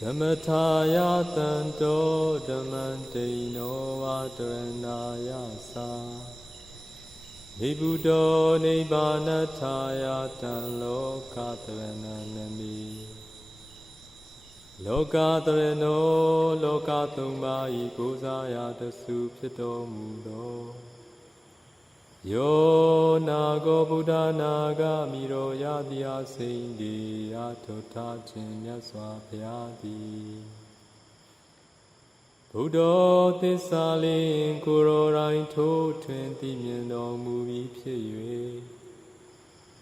Dhammataya tanto dhammantino vadaranaya sa Nibuddho nibbanataya tan lokatarananami Lokatarano lokatumai kozaya dasu pitamudo Yo nago buddha naga miro yadya sindi atota chinya swapyadi Buddha tisalin kuro rain to 20 mino mumi pye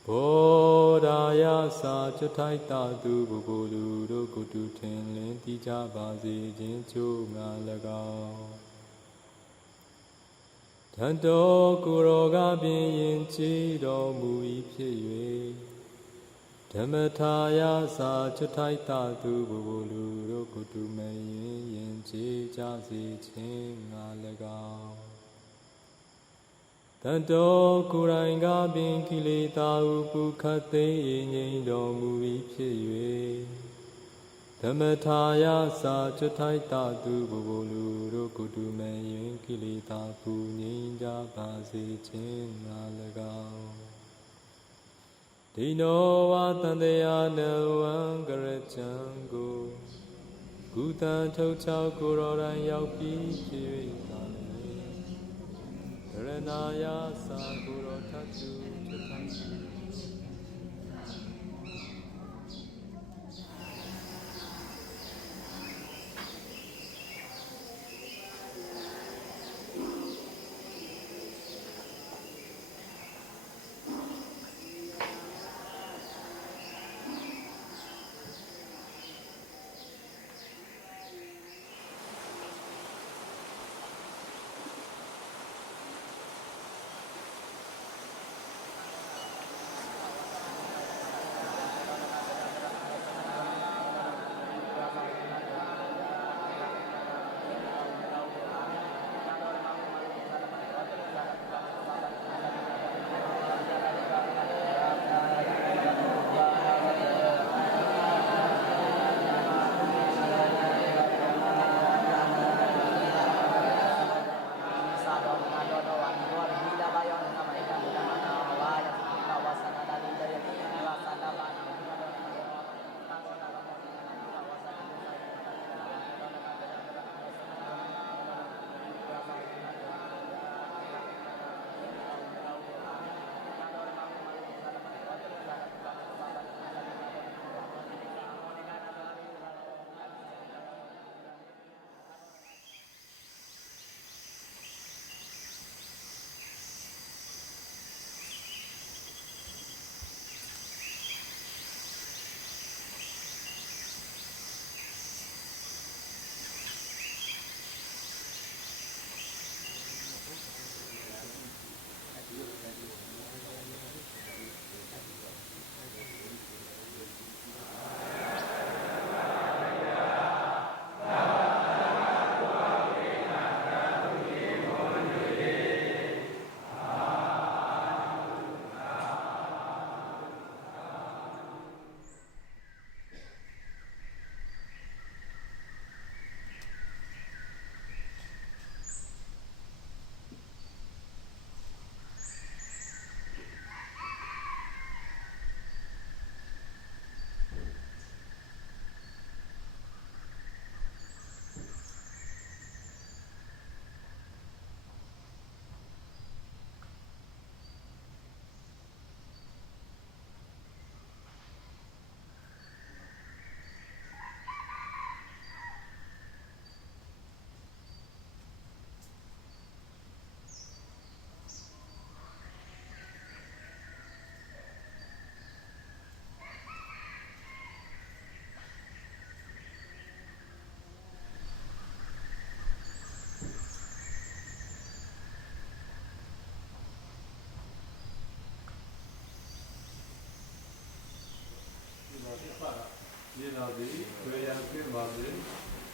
Bodaya sa chatai tatu bubulu do kutu ten lenti jabazi jinchu ngalagao Tanto kuroga bin chi do mui pye Dhammataya sa chatai tatu bubulu do kutu mayin yin chi jasi chin ngalagao Tanto kuranga bin kilita upu khate nyin do mui pye Dhammataya sa chatai tatu bubulu do kutu mayin kilita pu nyin ja basi chin ngalagao Dino vatandeya navan garachango Gutan tochao kuroran yaukpi pye Karanaya sa kuro tatu chatai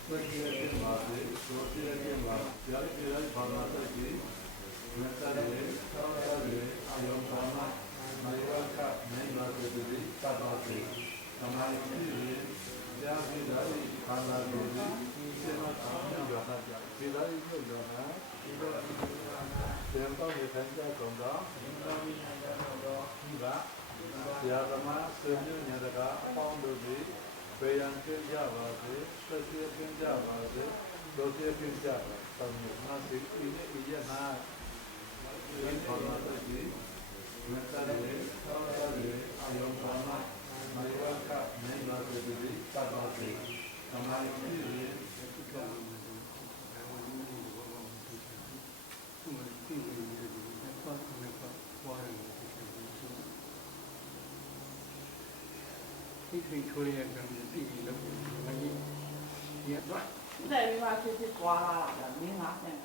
သိက္ခာကျင့်ပါစေသောတိရကျင့်ပါယာတိရဘာနာတိမေတ္တာရေသောတာရေအယုံပါမမေဝကမေမာတေတိသတ္တစေသမာဓိရေယာပိဒါရိခန္ဓာတေတိစေမသာမြတ်တာကြစေဒါရိမြတ်တာဒီတော့သေံတော်ရေခံကြကုန်တော့ဒီတော်ဝိညာဉ်တော်ဒီကဆရာသမားဆွေမျိုးညာတကအပေါင်းတို့သည်ဘေးရန်ကျင်းကြပါစေဆက်စီကျင်းကြပါစေဒုတိယကျင်းကြပါသံဃာစိတ်ဤနဲ့ဤရနာဒီဘာသာတိမေတ္တာရေသောတာရေအယုံပါမမေဝကမေမာတေတိသတ္တစေသမာဓိရေဒီထိုးရကံပြီးလို့မကြီးရတော့ တဲ့ဒီမှာဖြစ်သွားလာတာမင်းလားတဲ့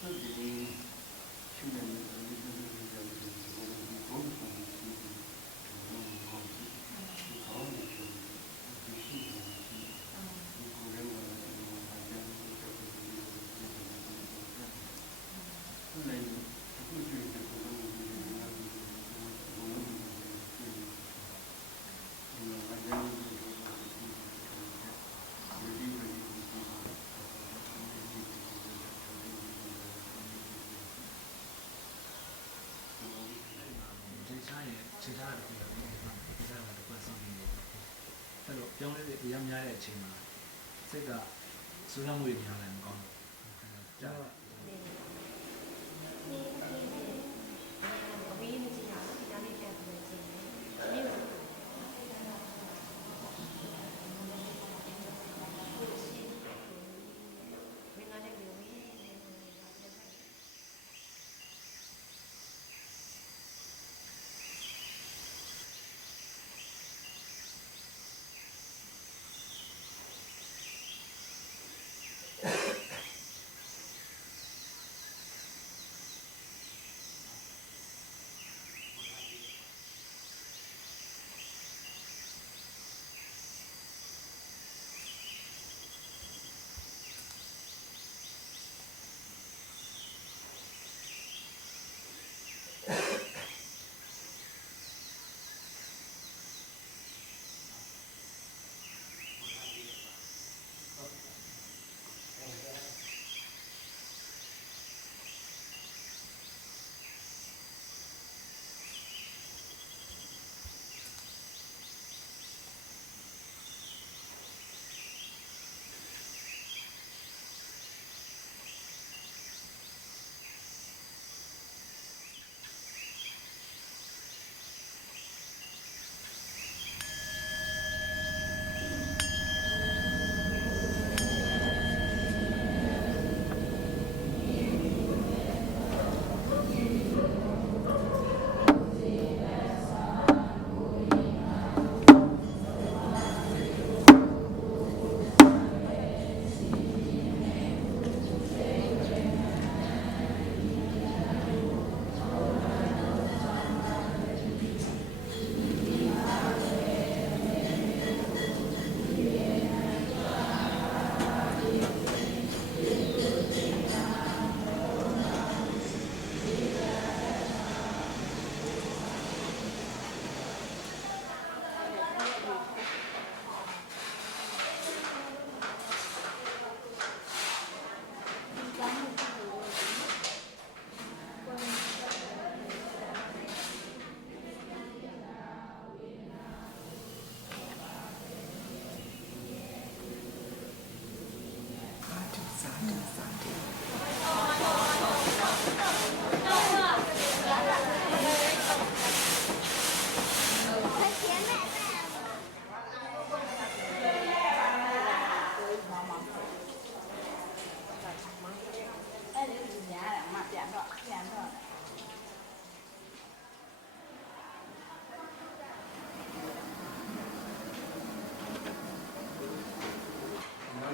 ဒီရှင်နေတယ်ဒီဘုရားဘုရားခြေထားတယ်ပြောတယ်ခြေထားတာတစ်ပတ်ဆောင်နေတယ်အဲ့တော့ပြောင်းလဲတဲ့အရာများတဲ့အချိန်မှာစိတ်ကစူးစမ်းမှုတွေများလာမကောင်းဘူးကြာတော့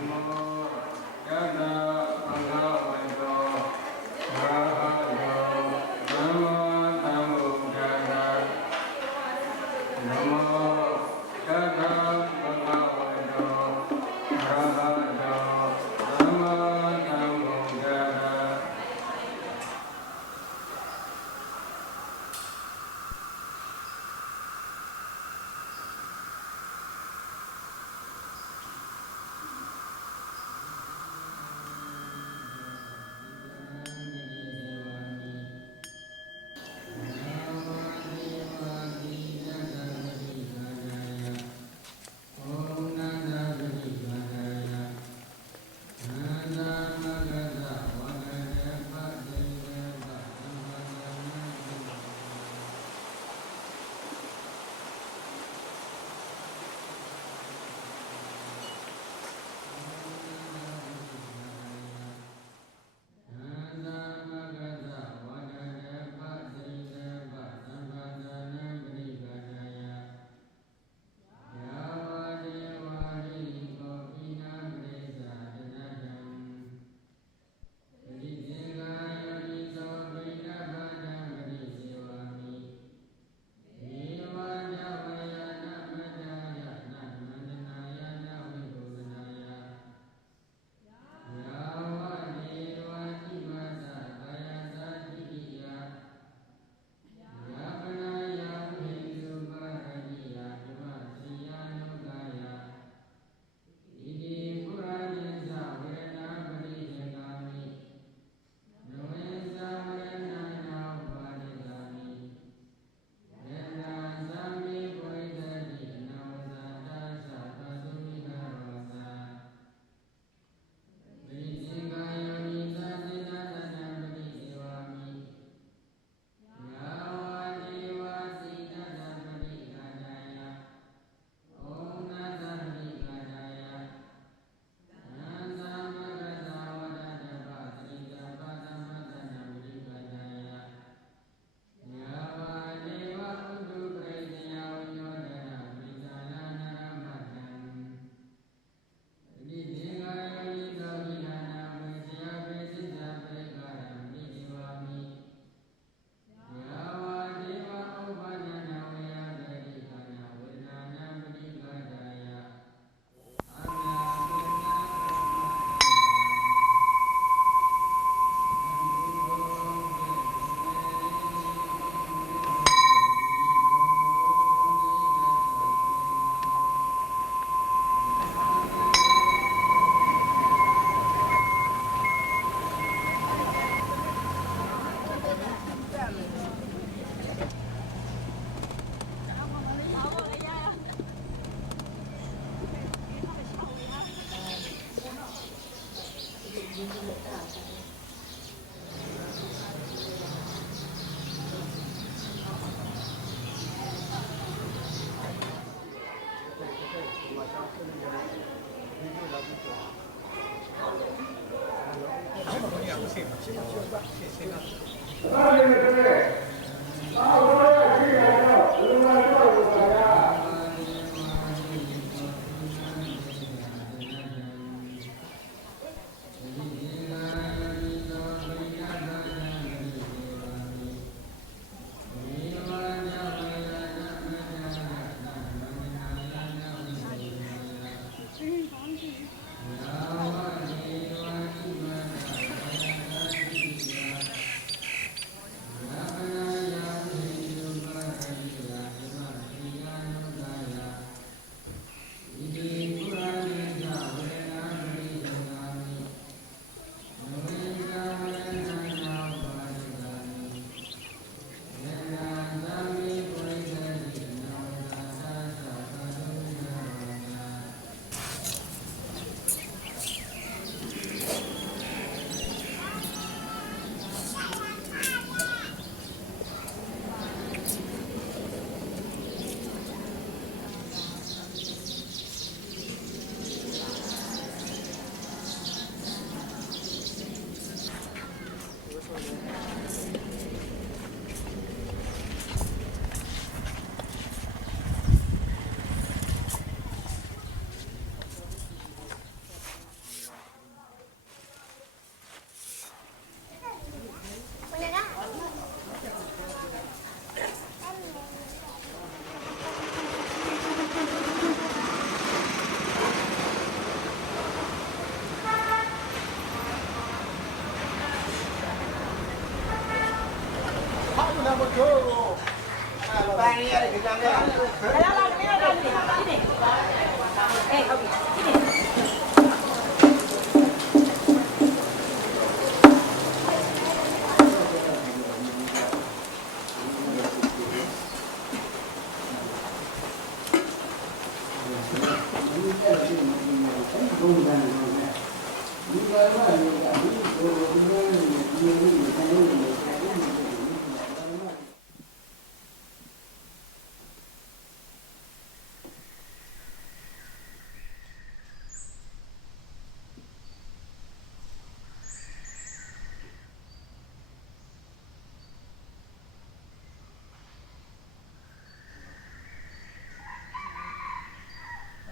Namo Yada Bhagavate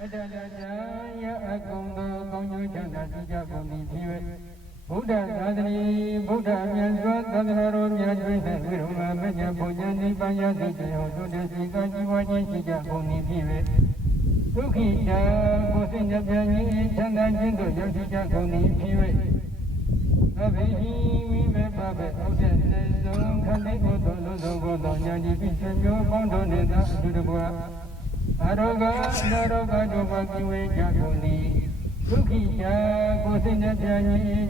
အတ္တတယအကုံသောကောင်းကျိုးချမ်းသာကြကြကုန်သည်ဖြစ်၍ဘုဒ္ဓသာသနာဘုဒ္ဓမြတ်စွာသာသနာတော်မြတ်တွင်၌ဝိရုံမမဉ္ဇဉ်ဘုံဉ္ဇဉ်နိဗ္ဗာန်ရသိခြင်းဟောတို့တဲ့စီကံជីវခြင်းရှိကြကုန်သည်ဖြစ်၍ဒုက္ခိတကိုယ်စိတ်နှပြခြင်းချမ်းသာခြင်းတို့ရောက်ရှိကြကုန်သည်ဖြစ်၍အဘိဓိဝိမေပဘေဩဒ္ဒေစေဆုံးခန္ဓာကိုယ်သောလုံးစုံကိုသောဉာဏ်ကြီးပြည့်စုံမျိုးပေါင်းတို့နှင့်သာအတူတကွာအရောဂနာရောဂတို့မှကိဝေကြကုန်သည်ဒုက္ခိတကိုယ်စိတ်နှပြခြင်း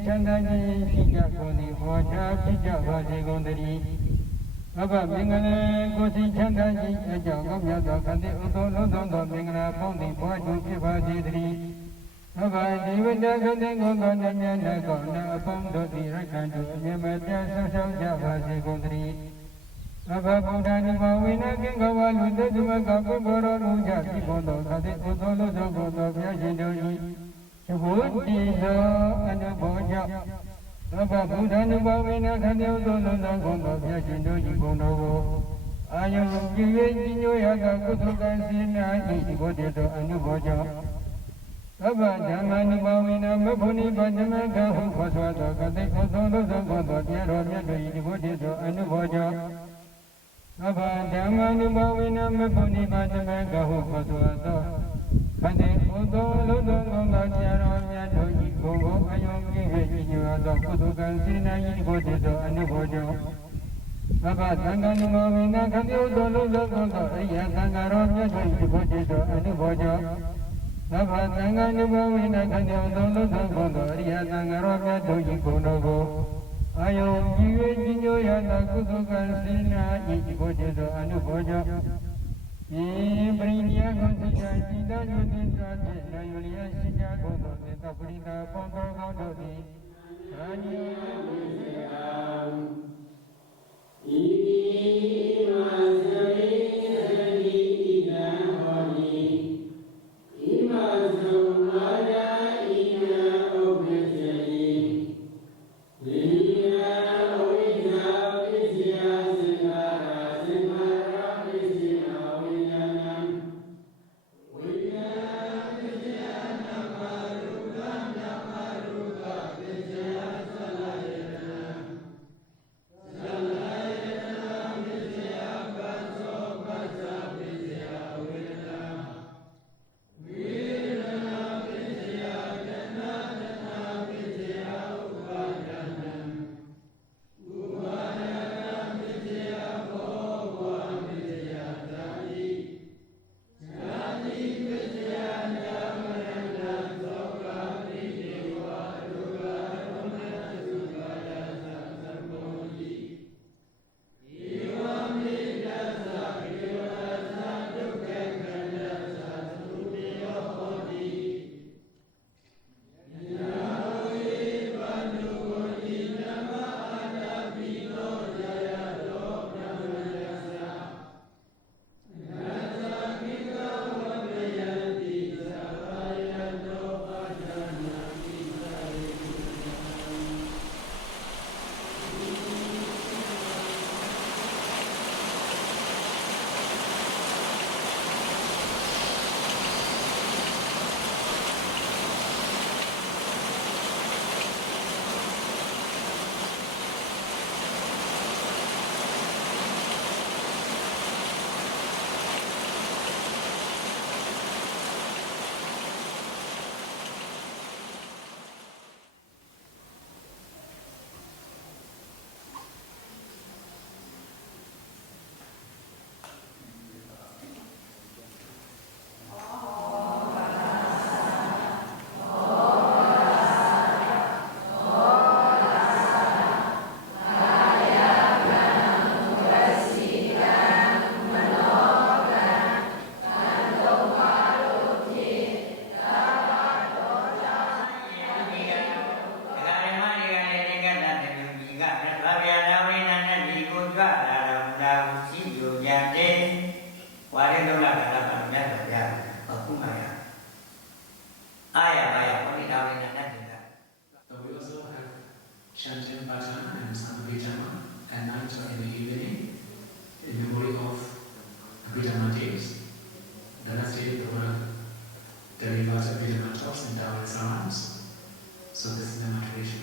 ချမ်းသာခြင်းရှိကြကုန်သည်ဟောကြားဖြစ်ကြပါစေကုန်သတည်းအဘမင်္ဂလာကိုယ်စိတ်ချမ်းသာခြင်းအကြောင်းကောင်းမြတ်သောခန္ဓာဥသောလုံးစုံသောမင်္ဂလာပေါင်းသည်ဘွားကျိုးဖြစ်ပါစေတည်းအဘဒီဝတ္တခန္ဓာကိုယ်သောဉာဏ်နဲ့ကောင်းတဲ့အပေါင်းတို့သည်ရက္ခဏတို့အမြဲမပြတ်ဆောင်းရှောက်ကြပါစေကုန်သတည်းအဘဗုဒ္ဓနိဗ္ဗာန်ဝိနာကင်္ဂဝါလူတေသမကပုဗ္ဗရောလူကြပြီဘုံတော်သတိဥသောလုံးစုံကိုသောဘုရားရှင်တို့၏သဘောတည်သောအနုဘောကြောင့်အဘဗုဒ္ဓနိဗ္ဗာန်ဝိနာခန္ဓာဥသောလုံးစုံကိုသောဘုရားရှင်တို့၏ဘုံတော်ကိုအာယုံကြည်၍ကြီးညိုရသောကုသကံစေနာ၏သဘောတည်သောအနုဘောကြောင့်အဘဓမ္မနိဗ္ဗာန်ဝိနာမဘုနိဗ္ဗာန်ဓမ္မကဟုခေါ်ဆိုသောကတိဥသောလုံးစုံကိုသောတရားတော်မြတ်တို့၏သဘောတည်သောအနုဘောကြောင့်အဘဓမ္မနုဘဝိနမဘုန်နိဗ္ဗာန်မကဟုခေါ်ဆိုသောခန္ဓာဥသောလုံးစုံသောတရားတော်မြတ်တို့၏ဘုံကိုအယုံကြည်၍ညွှန်သောကုသကံစေနာ၏ဘုဒ္ဓသောအနုဘောကြောင့်အဘသံဃာနုဘဝိနခန္ဓာဥသောလုံးစုံသောအရိယသံဃာတော်မြတ်တို့၏ဘုဒ္ဓသောအနုဘောကြောင့်အဘသံဃာနုဘဝိနခန္ဓာဥသောလုံးစုံသောအရိယသံဃာတော်မြတ်တို့၏ဘုံတော်ကိုအာယုံကြည်၍ကြီးညိုရသောကုသကံစေနာ၏ဘုဒ္ဓသောအနုဘောကြောင့်ဤပရိနိယကိုသိချာစိတ္တယုတိသာဖြင့်နာယုလျာရှိကြကုန်သောသေတပရိသပေါင်းတော်ကောင်းတို့သည်ရာဏီပိစေယံဤမသရိသတိဣဒံဟောတိဣမသုမာဒဣဒံဥပ္ပစေယ in the evening in memory of Abhidhamma days. The last day the Buddha delivers Abhidhamma talks in Taoist slams. So this is the motivation.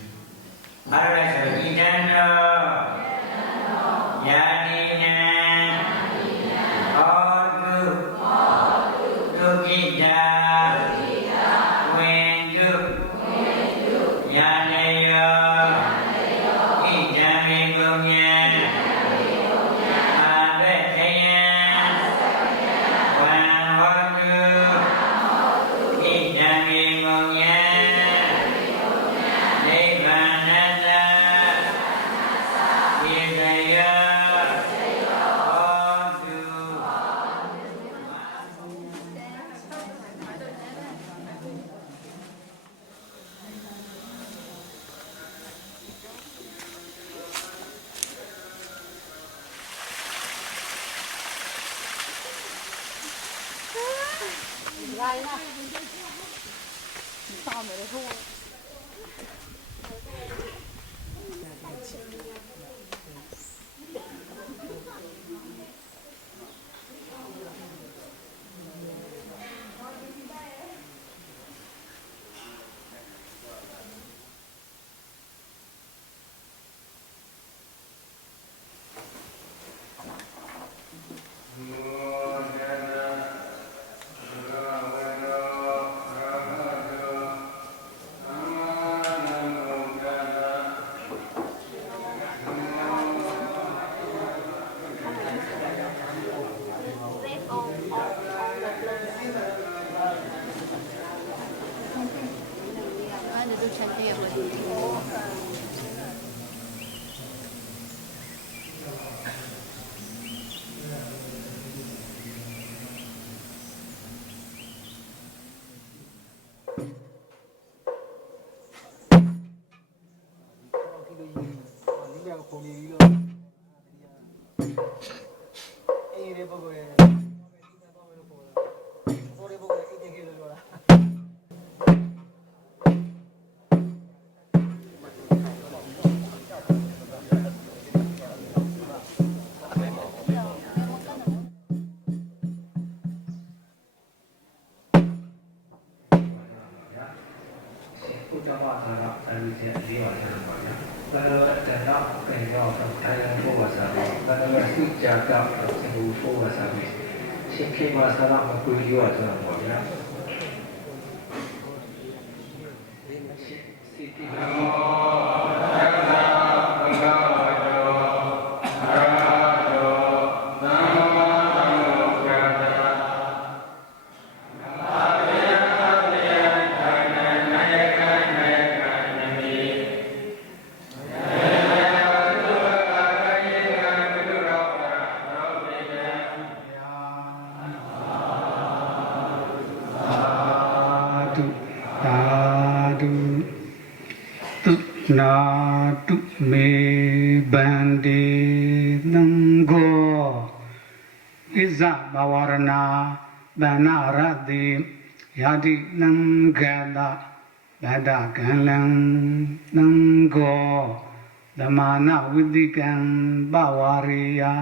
Natu me bande nango Iza bawarna banaradi Yadi nangala Bada galang nango Damana widikan bawariya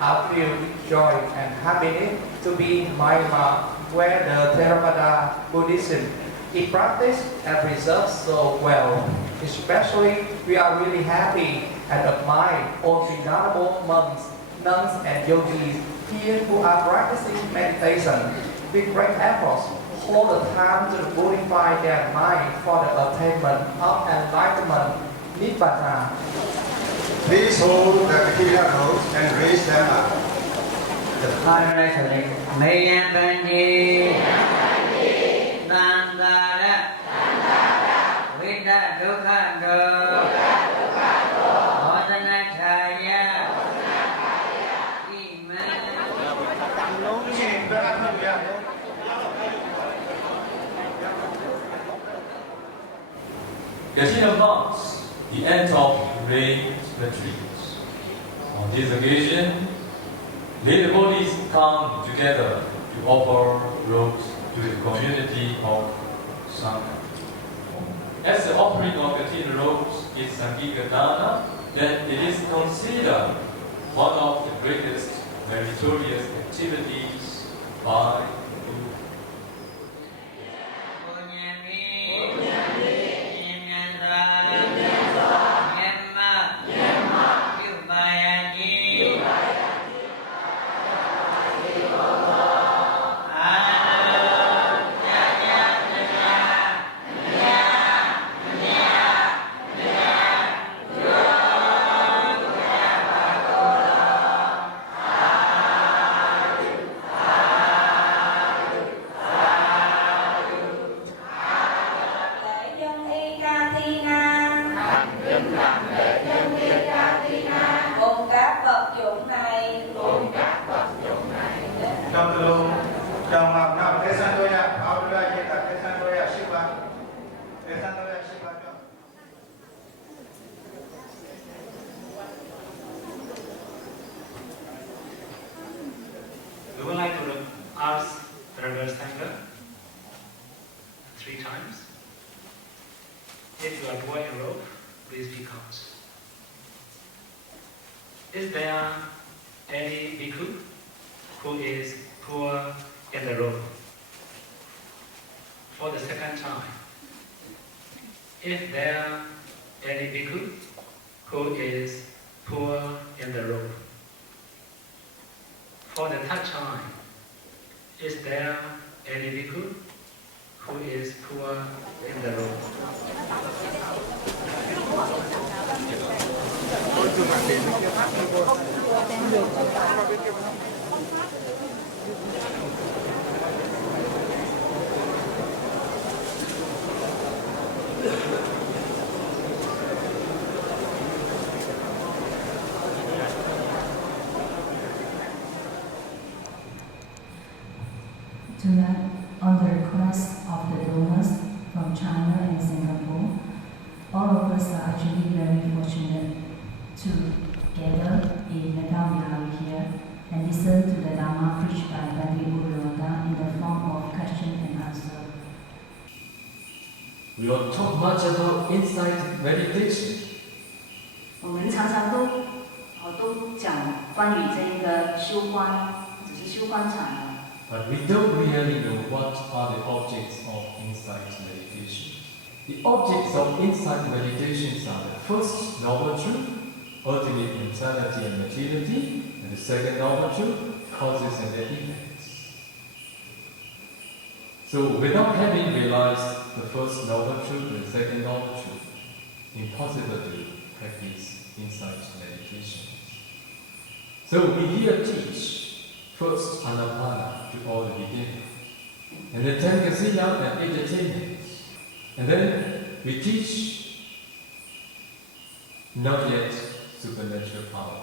I feel joy and happiness to be in Myanmar, where the Theravada Buddhism is practiced and preserved so well. Especially, we are really happy and admire all the venerable monks, nuns, and yogis here who are practicing meditation with great efforts all the time to purify their mind for the attainment of enlightenment, Nibbana. Please hold the Akira notes and raise them up. The Pirate Mayan Bandi Nandara Vida Dukando Odhanachaya Katina marks the end of rain retreats. On this occasion, the devotees come together to offer robes to the community of Sangha. As the offering of Katina robes is Sangika Dana, then it is considered one of the greatest meritorious activities by the Buddha. We would like to ask the reverse Sangha 3 times. If you are poor in robe, please speak out. Is there any bhikkhu who is poor in the robe? For the second time, if there any bhikkhu who is poor in the robe? For the third time, is there any bhikkhu who is poor in the robe? Tonight, on the request of the donors from China and Singapore, all of us are actually very fortunate to gather in Natal Vihari here and listen to the Dharma preached by Bhante Buddha in the form of question and answer. We don't talk much about insight meditation. 我们常常都讲关于这个修观，只是修观场啊。 But we don't really know what are the objects of insight meditation. The objects of insight meditations are the first noble truth, ultimate mentality and materiality, and the second noble truth, causes and their effects. So without having realized the first noble truth and the second noble truth, impossible to practice insight meditation. So we here teach first Anapana to all the beginners, and then Tankasila and entertainment. And then we teach not yet supernatural power,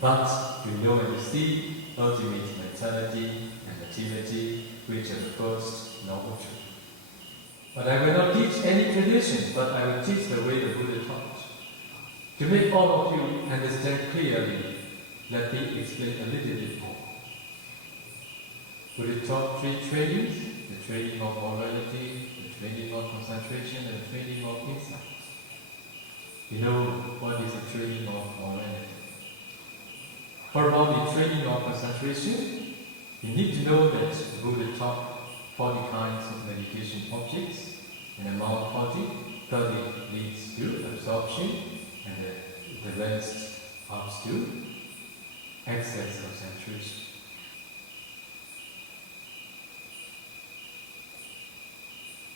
but to know and to see ultimate mentality and materiality, which are the first noble truth. But I will not teach any tradition, but I will teach the way the Buddha taught. To make all of you understand clearly, let me explain a little bit more. Buddha taught 3 trainings: the training of morality, the training of concentration, and the training of insight. You know what is the training of morality? For about the training of concentration, you need to know that the Buddha taught 40 kinds of meditation objects, and among 40, 30 leads to absorption, and the rest helps to access concentration.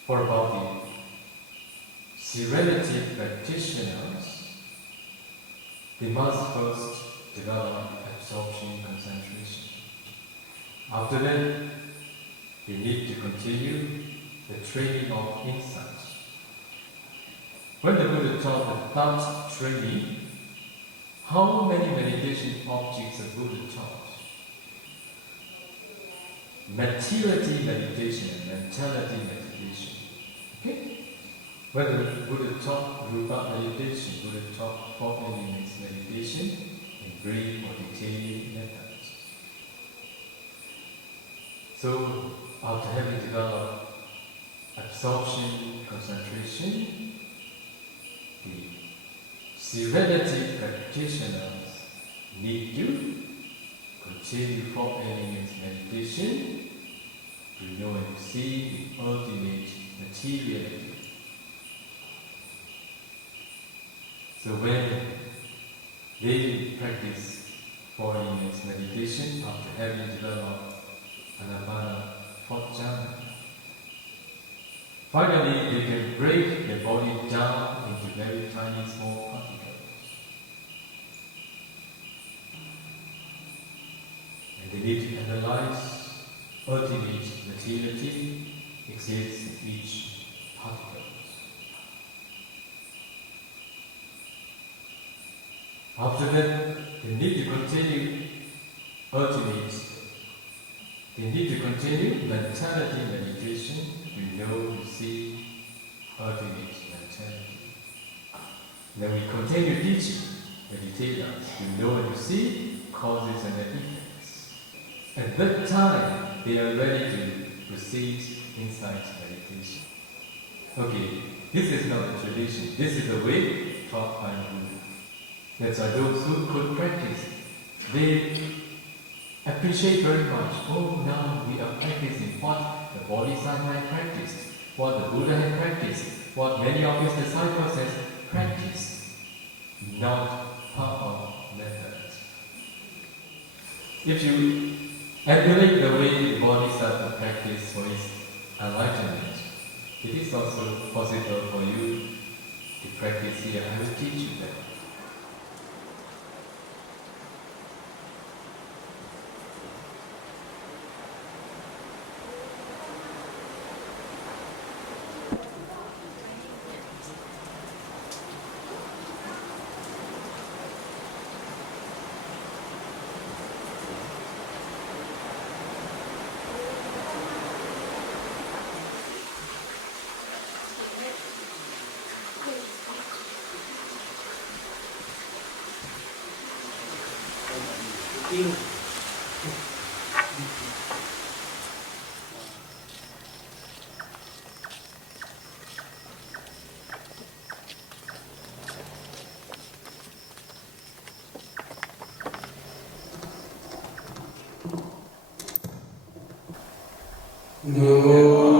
For about the serenity practitioners, they must first develop absorption concentration. After that, they need to continue the training of insight. When the Buddha taught the thought training, how many meditation objects the Buddha taught? Materiality meditation and mentality meditation. Okay? When the Buddha taught Rupa meditation, Buddha taught 4 elements meditation in brief or detailed methods. So, after having developed absorption, concentration, the serenity practitioners need to continue 4 elements meditation to know and see the ultimate materiality. So when they practice 4 elements meditation after having developed Anapana 4th jhana, finally they can break the body down into very tiny small particles. And they need to analyze ultimate materiality exists in each particle. After that, they need to continue mentality meditation to know, to see ultimate mentality. Then we continue teaching meditators to know and to see causes and effects. At that time, they are ready to proceed insight meditation. Okay, this is not a tradition, this is the way taught by the Buddha. That's why those who could practice, they appreciate very much. Oh, now we are practicing what the Bodhisattva had practiced, what the Buddha had practiced, what many of his disciples had practiced, not powerful methods. If you emulate the way the Bodhisattva practiced for his enlightenment, it is also possible for you to practice here. I will teach you that. Wa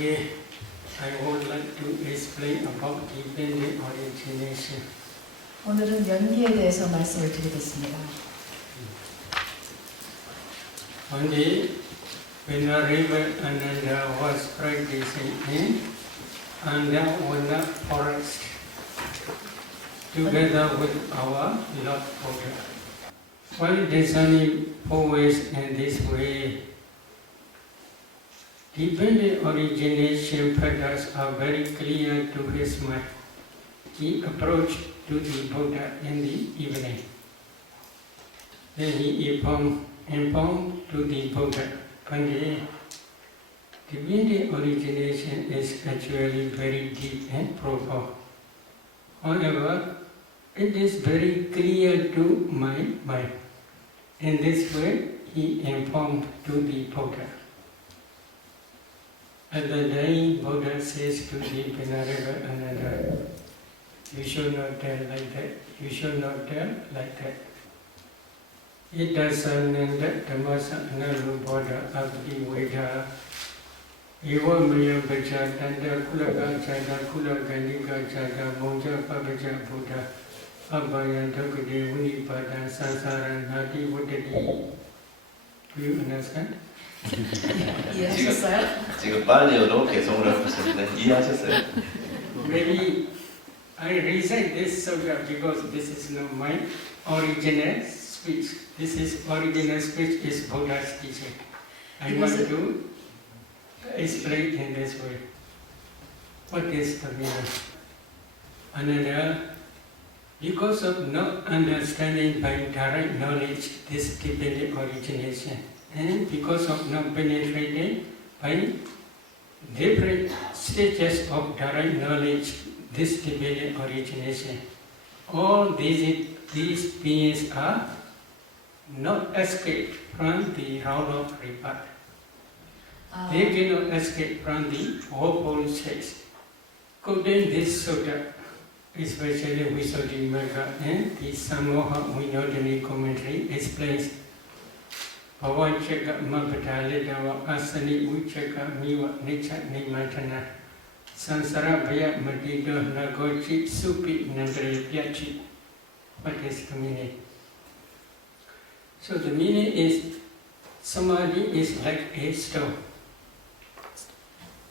Today, I would like to explain about dependent origination. 오늘은 연기에 대해서 말씀을 드리겠습니다. One day, when the river Ananda was practicing in Andavana forest, together with our Lord Buddha. While discerning always in this way, dependent origination patterns are very clear to his mind. He approached to the Buddha in the evening. Then he informed to the Buddha, Pandit, dependent origination is actually very deep and profound. However, it is very clear to my mind. In this way, he informed to the Buddha. At the day, Buddha says to the Venerable Ananda, you should not tell like that, you should not tell like that. Itasananda Dhammasa Analuboda Abdi Veda Eva Maya Baja Tanda Kulaga Chada Kulaganika Chada Monja Pabaja Buddha Abhaya Dhakade Unipada Sansara Nadi Vodadi. Do you understand? 이해하셨어요? 지금 빨리어로 개성을 해보셨는데 이해하셨어요? Maybe I recite this sutta because this is not my original speech. This is original speech is Buddha's teaching. I want to explain in this way. What is the meaning? Another, because of not understanding by direct knowledge this dependent origination, and because of not penetrating by different stages of direct knowledge this dependent origination, all these beings are not escape from the round of rebirth. They cannot escape from the fourfold stage. Quoting this sutta, especially Visuddhimagga and the Samoha Vinodani commentary explains Bhavachaka Mabhadalidawa Asani Uchaka Miwa Nicha Nimatana Sansara Bhaya Madida Nagochi Supi Nandre Pyachi. What is the meaning? So the meaning is Samadhi is like a stone.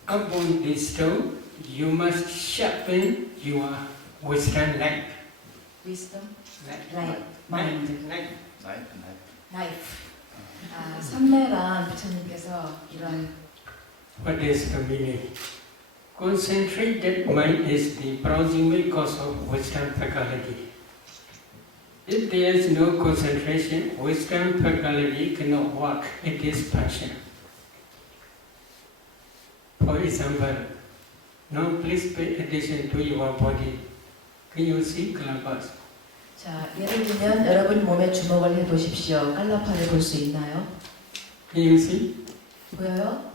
Upon this stone, you must sharpen your wisdom light. Wisdom, Light. mind, Light. life. 삼매란 부처님께서 이런 What is the meaning? Concentrated mind is the proximal cause of wisdom faculty. If there is no concentration, wisdom faculty cannot work. It is passion. For example, now please pay attention to your body. Can you see Kalabas? 자, 예를 들면 여러분 몸에 주목을 해보십시오. 깔라파를 볼 수 있나요? Can you see? 보여요?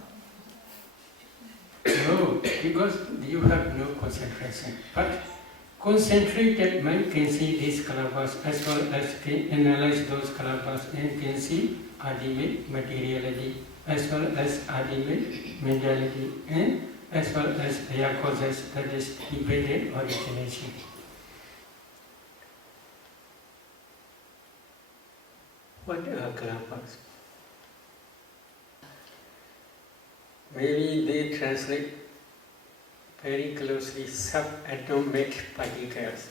No, because you have no concentration. But concentrated mind can see these Kalabas as well as can analyze those Kalabas and can see ultimate materiality as well as ultimate mentality and as well as their causes, that is dependent origination. What are Kalabas? Maybe they translate very closely subatomic particles.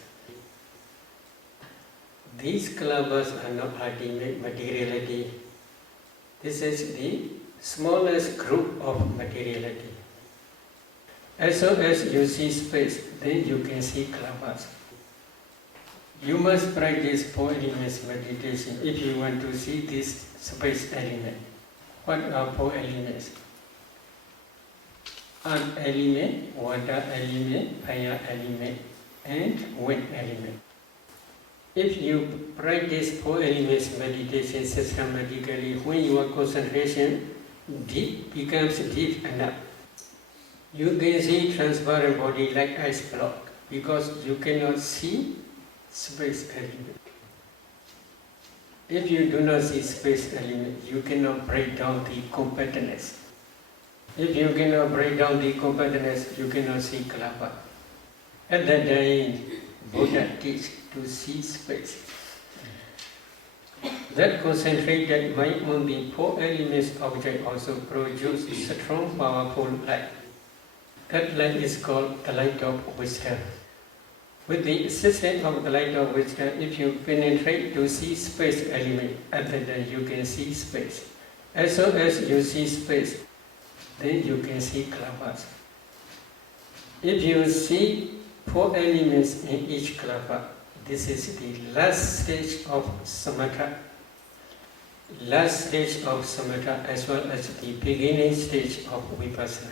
These Kalabas are not ultimate materiality. This is the smallest group of materiality. As soon as you see space, then you can see Kalabas. You must practice 4 elements meditation if you want to see this space element. What are 4 elements? Earth element, water element, fire element, and wind element. If you practice 4 elements meditation systematically, when your concentration becomes deep enough, you can see transparent body like ice block because you cannot see space element. If you do not see space element, you cannot break down the compactness. If you cannot break down the compactness, you cannot see kalapa. At that time, Buddha teach to see space. That concentrated mind on the four elements object also produce strong, powerful light. That light is called the light of wisdom. With the assistance of the light of wisdom, if you penetrate to see space element, at that time you can see space. As soon as you see space, then you can see kalapas. If you see four elements in each kalapa, this is the last stage of samatha. Last stage of samatha as well as the beginning stage of vipassana.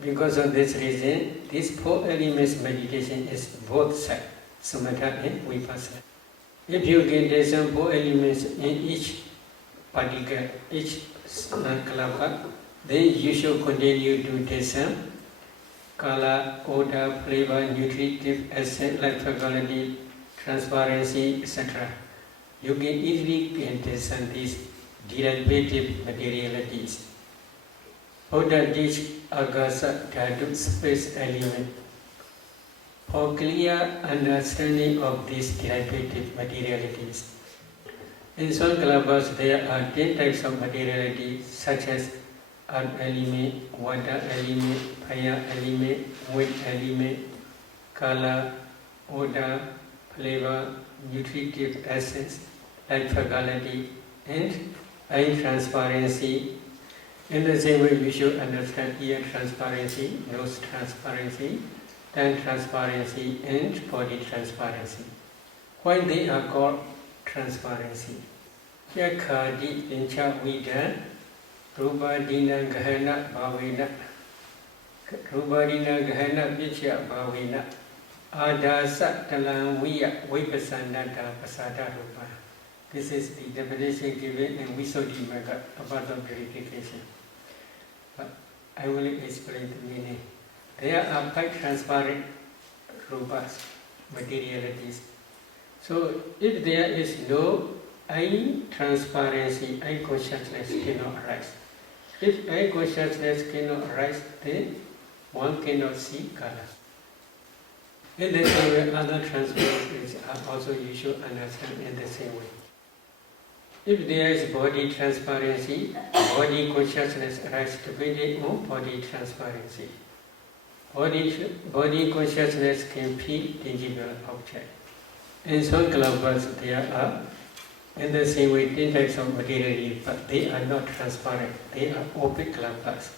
Because of this reason, this four elements meditation is both sides, samatha and vipassana. If you get these four elements in each particle, each kalapa, then you should continue to discern color, odor, flavor, nutritive acid, light faculty, transparency, etc. You can easily discern these derivative materialities. Buddha teach agasa dhatu space element. For clear understanding of these derivative materialities. In some kalapas there are 10 types of materiality such as earth element, water element, fire element, wind element, color, odor, flavor, nutritive essence, light faculty, and eye transparency. In the same way, you should understand ear transparency, nose transparency, tongue transparency, and body transparency. Why they are called transparency? Yakhadi incha vida, rubadina gahana bhavina, rubadina gahana vichya bhavina, adasa talang viya vipasanada pasada rupa. This is the definition given in Visuddhimagga about the purification. But I will explain the meaning. There are 5 transparent rupas, materialities. So if there is no eye transparency, eye consciousness cannot arise. If eye consciousness cannot arise, then one cannot see color. In the same way, other transparencies are also you should understand in the same way. If there is body transparency, body consciousness arises depending on body transparency. Body consciousness can feel tangible object. In some kalapas there are, in the same way, 10 types of materiality, but they are not transparent. They are opaque kalapas.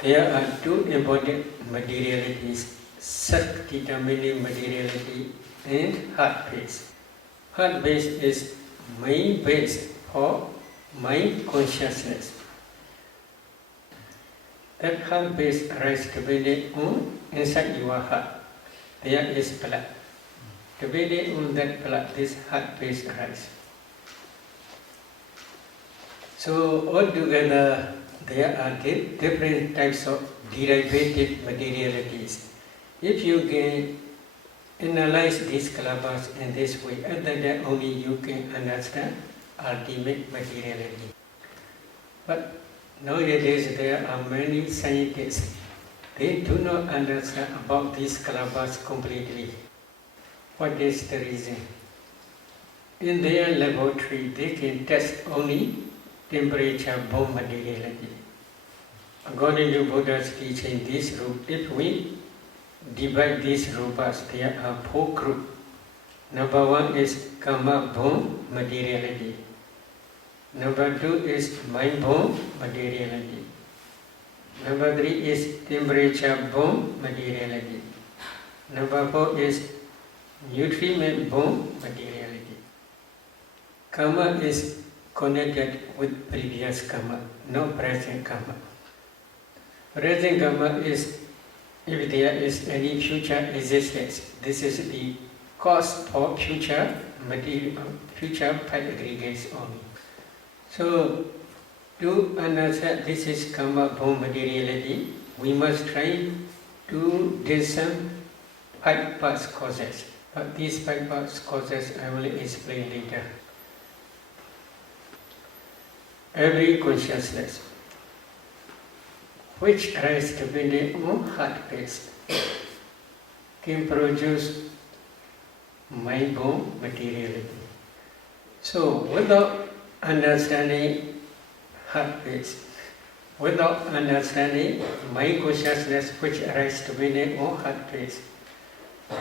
There are 2 important materialities, self-determining materiality and heart-based. Heart-based is main base for mind consciousness. That heart base arises depending on inside your heart. There is blood. Depending on that blood, this heart base arises. So altogether, there are different types of derivative materialities. If you can analyze these kalapas in this way, and then only you can understand ultimate materiality. But nowadays there are many scientists, they do not understand about these kalapas completely. What is the reason? In their laboratory, they can test only temperature-borne materiality. According to Buddha's teaching, this group, if we divide these rupas, there are 4 groups. Number 1 is karma-borne materiality. Number 2 is mind-borne materiality. Number 3 is temperature-borne materiality. Number 4 is nutriment-borne materiality. Karma is connected with previous karma, not present karma. Present karma is if there is any future existence. This is the cause for future material, future part aggregates only. So, to understand this is karma-borne materiality, we must try to discern 5 past causes. But these 5 past causes I will explain later. Every consciousness, which arise depending on heart pace, can produce mind-born materiality. So, without understanding heart pace, without understanding mind consciousness which arises depending on heart pace,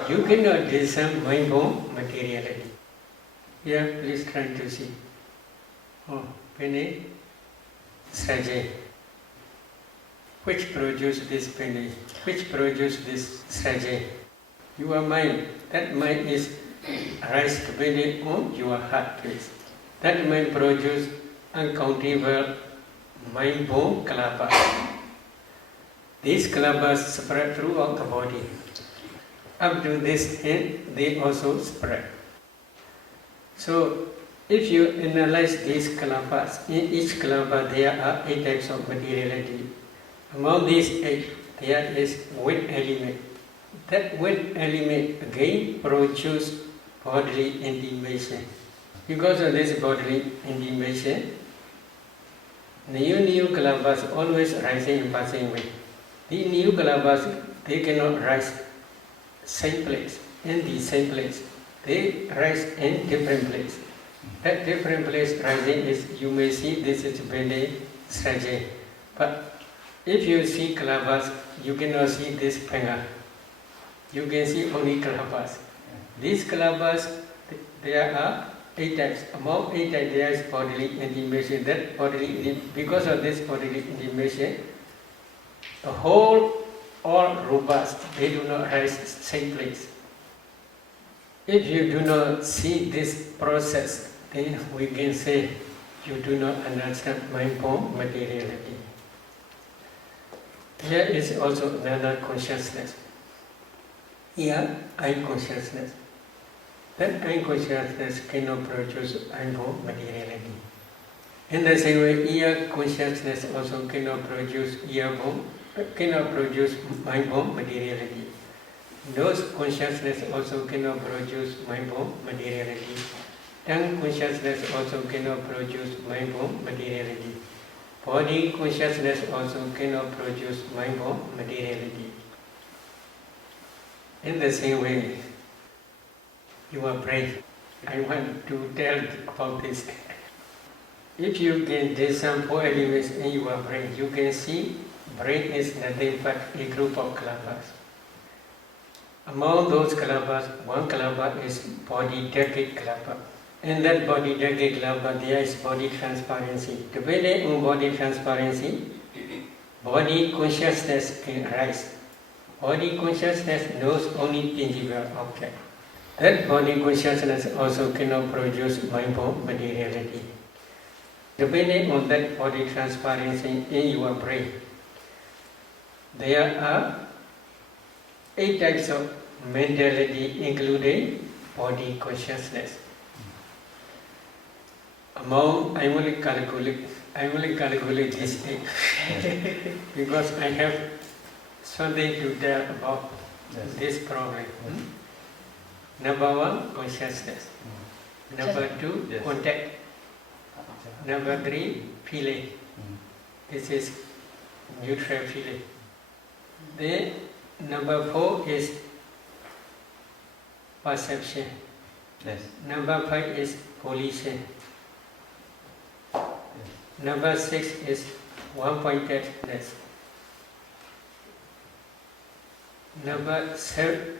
you cannot discern mind-born materiality. Here, please try to see. Oh, penny, sraje. Which produce this penny? Which produce this sraje? Your mind. That mind is arise depending on your heart pace. That mind produce uncountable mind-born kalabas. These kalabas spread throughout the body. Up to this end, they also spread. So, if you analyze these kalabas, in each kalaba there are 8 types of materiality. Among these 8, there is wind element. That wind element again produces bodily intimation. Because of this bodily intimation, new kalabas always rising and passing away. The new kalabas, they cannot rise same place, in the same place. They rise in different place. That different place rising is, you may see this is Bene Sraje. But if you see kalabas, you cannot see this panga. You can see only kalabas. These kalabas, there are 8 types. Among 8 types, there is bodily intimation. That bodily, because of this bodily intimation, the whole, all rupas, they do not rise same place. If you do not see this process, then we can say you do not understand mind-born materiality. Here is also another consciousness. Here, eye consciousness. That eye consciousness cannot produce mind-born materiality. In the same way, ear consciousness also cannot produce mind-born materiality. Nose consciousness also cannot produce mind-born materiality. Tongue consciousness also cannot produce mind-born materiality. Body consciousness also cannot produce mind-born materiality. In the same way, your brain, I want to tell about this. If you can discern 4 elements in your brain, you can see brain is nothing but a group of kalabas. Among those kalabas, one kalaba is body decade kalaba. In that body decade kalaba, there is body transparency. Depending on body transparency, body consciousness can arise. Body consciousness knows only tangible object. That body consciousness also cannot produce mind-born materiality. Depending on that body transparency in your brain, there are 8 types of mentality, including body consciousness. Among, I will calculate this 8 because I have something to tell about this problem. Number 1, consciousness. Number 2, contact. Number 3, feeling. This is neutral feeling. Then number 4 is perception. Number 5 is volition. Number 6 is one-pointedness. Number 7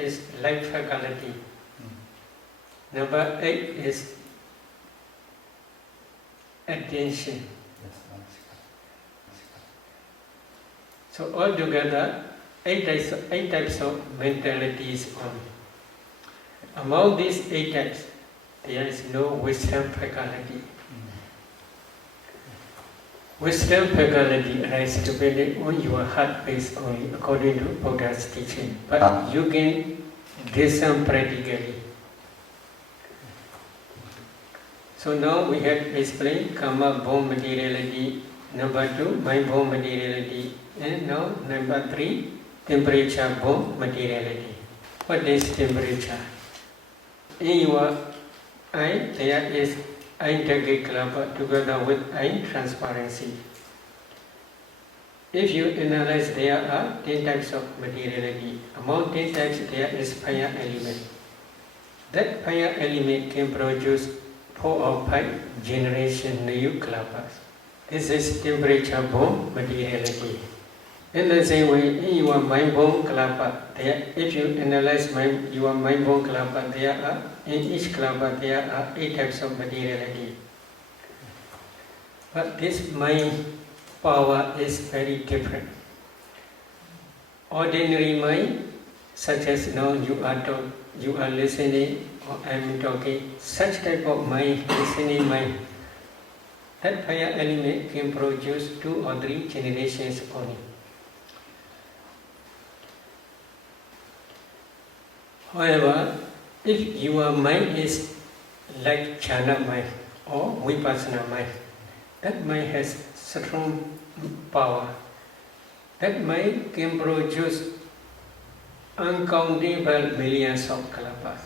is life faculty. Number 8 is attention. So altogether, 8 types of mentalities only. Among these 8 types, there is no wisdom faculty. Wisdom faculty arises depending on your heart pace only, according to Buddha's teaching. But you can discern practically. So now we have explained karma-born materiality. Number 2, mind-born materiality. And now number 3, temperature-born materiality. What is temperature? In your eye, there is eye decade kalaba together with eye transparency. If you analyze, there are 10 types of materiality. Among 10 types, there is fire element. That fire element can produce 4 or 5 generation new kalapas. This is temperature-borne materiality. In the same way, in your mind-borne kalapa, if you analyze your mind-borne kalapa, in each kalapa there are 8 types of materiality. But this mind power is very different. Ordinary mind, such as now you are listening or I am talking, such type of mind, listening mind, that fire element can produce 2 or 3 generations only. However, if your mind is like jhana mind or vipassana mind, that mind has strong power. That mind can produce uncountable millions of kalapas.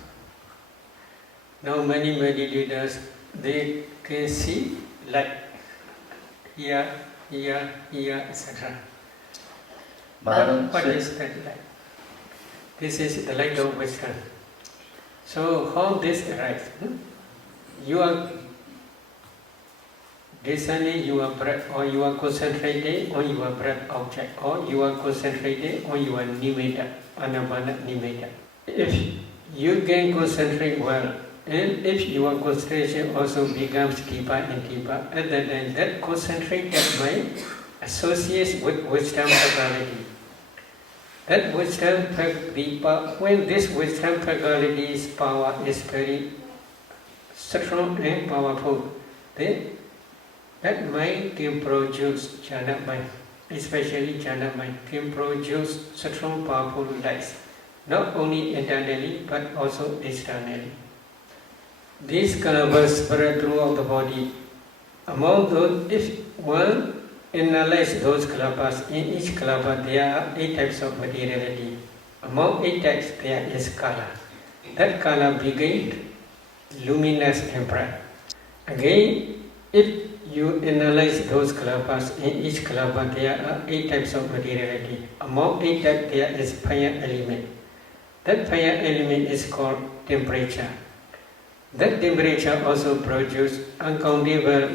Now many meditators, they can see light here, etc. What is that light? This is the light of wisdom. So how this arises? You are discerning your breath, or you are concentrating on your breath object, or you are concentrating on your nimitta, anapana nimitta. If you can concentrate well, and if your concentration also becomes deeper and deeper, at that time that concentrated mind associates with wisdom faculty. That wisdom, when this wisdom faculty's power is very strong and powerful, then that mind can produce jhana mind, especially jhana mind, can produce strong powerful lights, not only internally but also externally. These kalapas spread throughout the body. Among those, if one analyze those kalapas, in each kalapa there are 8 types of materiality. Among 8 types there is kala. That kala begins luminous and bright. Again, if you analyze those kalapas, in each kalapa there are 8 types of materiality. Among 8 types there is fire element. That fire element is called temperature. That temperature also produces uncountable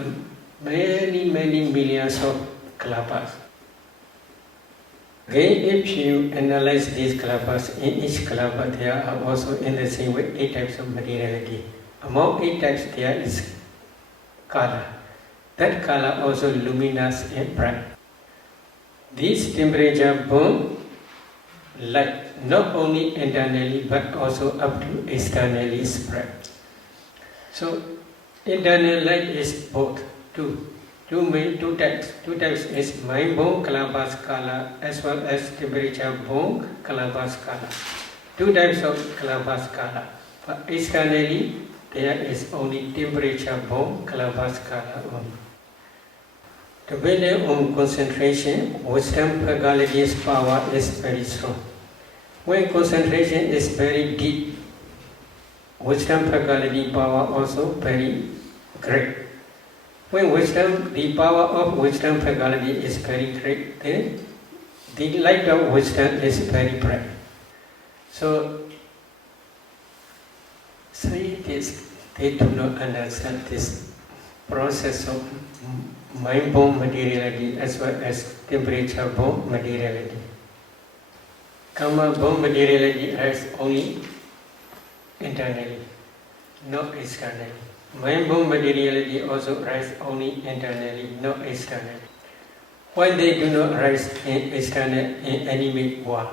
many millions of kalapas. Again, if you analyze these kalapas, in each kalapa there are also in the same way 8 types of materiality. Among 8 types there is kala. That kala also luminous and bright. This temperature burn light not only internally but also up to externally spread. So internal light is both two types. 2 types is mind-borne kalapas kala as well as temperature-borne kalapas kala. 2 types of kalapas kala. But externally there is only temperature-borne kalapas kala only. Depending on concentration, wisdom faculty's power is very strong. When concentration is very deep, wisdom faculty power also very great. When the power of wisdom faculty is very great, then the light of wisdom is very bright. So scientists, they do not understand this process of mind-borne materiality as well as temperature-borne materiality. Karma-borne materiality arises only internally, not externally. Mind-borne materiality also arises only internally, not externally. Why they do not arise in external in enemy war?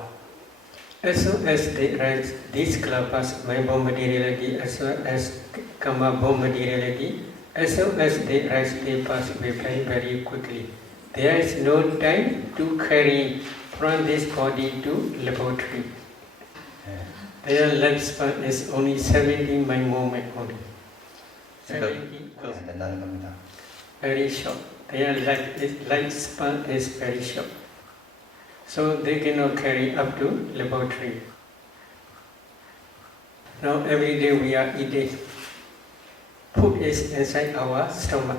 As soon as they arise, these kalapas, mind-borne materiality as well as karma-borne materiality, as soon as they arise, they pass away very quickly. There is no time to carry from this body to laboratory. Their lifespan is only 70 mind moment only. 70 very short. Their lifespan is very short. So they cannot carry up to laboratory. Now every day we are eating. Food is inside our stomach.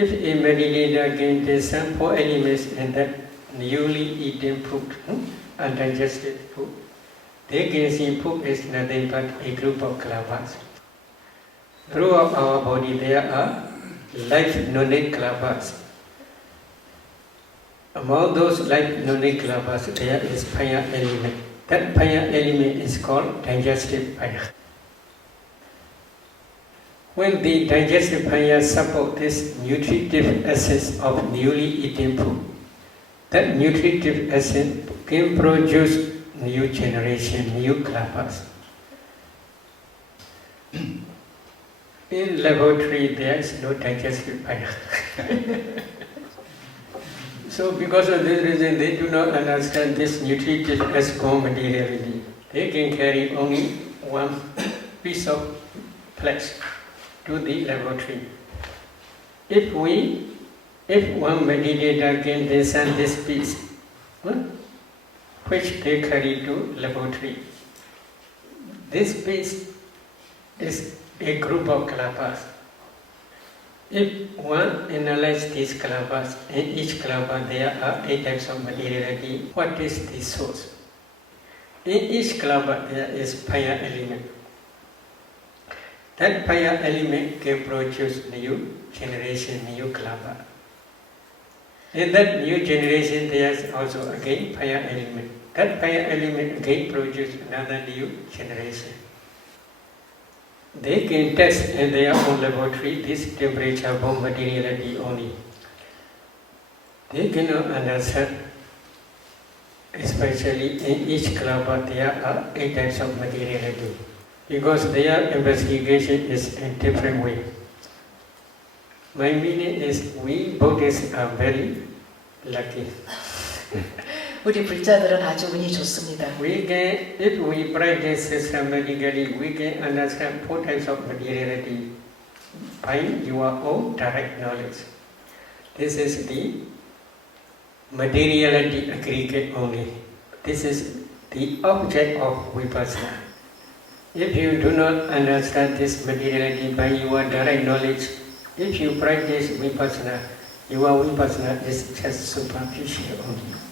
If a meditator can discern 4 elements in that newly eaten food, undigested food, they can see food is nothing but a group of kalapas. Throughout our body there are life-knowing kalapas. Among those life-knowing kalapas there is fire element. That fire element is called digestive fire. When the digestive fire supports this nutritive essence of newly eaten food, that nutritive essence can produce new generation, new kalapas. In laboratory, there is no digestive fire. So because of this reason, they do not understand this nutritive as core materiality. They can carry only one piece of flesh to the laboratory. If one meditator can discern this piece, which they carry to laboratory, this piece is a group of kalapas. If one analyzes these kalapas, in each kalapa there are 8 types of materiality. What is the source? In each kalapa there is fire element. That fire element can produce new generation, new kalapa. In that new generation there is also again fire element. That fire element again produces another new generation. They can test in their own laboratory this temperature bomb materiality only. They cannot understand, especially in each kalapa there are 8 types of materiality, because their investigation is in different way. My meaning is we Buddhists are very lucky. 우리 불자들은 아주 운이 좋습니다. We can, if we practice systematically, we can understand 4 types of materiality by your own direct knowledge. This is the materiality aggregate only. This is the object of vipassana. If you do not understand this materiality by your direct knowledge, if you practice vipassana, your vipassana is just superficial only.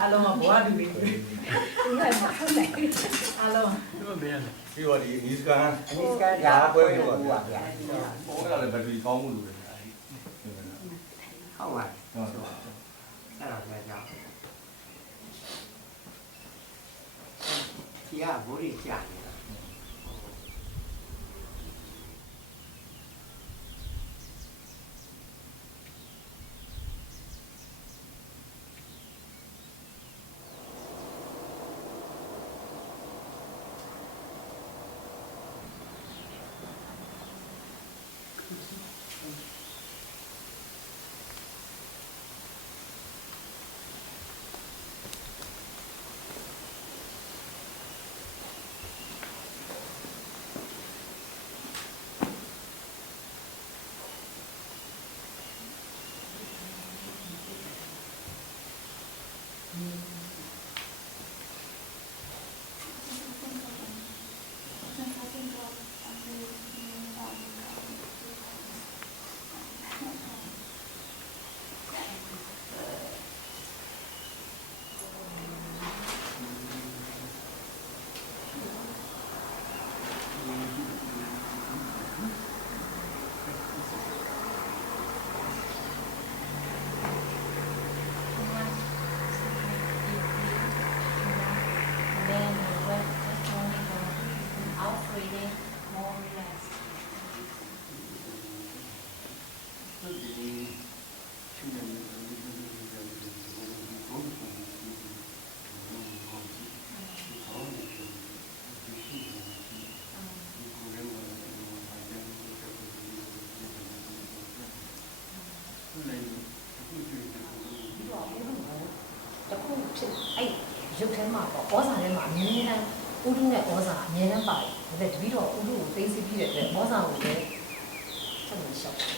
Aloma boa de mim. Não é mais nem. Aloma. Não bem. Pior ali, nisca. Nisca já foi pior. Ora le battery ကောင်းမှုလို့ပဲ ဟုတ်ပါအဲ့တော့လည်းကြောက်ဒီကဘိုးကြီးကြာနေတာ ဒီ more relaxed. တခုဖြစ်အဲ့ရုပ်ထဲမှာပေါ့ဩဇာထဲမှာအမြဲတမ်းဥဒုနဲ့ဩဇာအမြဲတမ်းပါတယ်ဒါပေမဲ့တပည့်တော်ဥဒုကိုသိသိပြီးတဲ့အတွက်ဩဇာကိုလည်းဆက်ပြီးရှောက်တယ်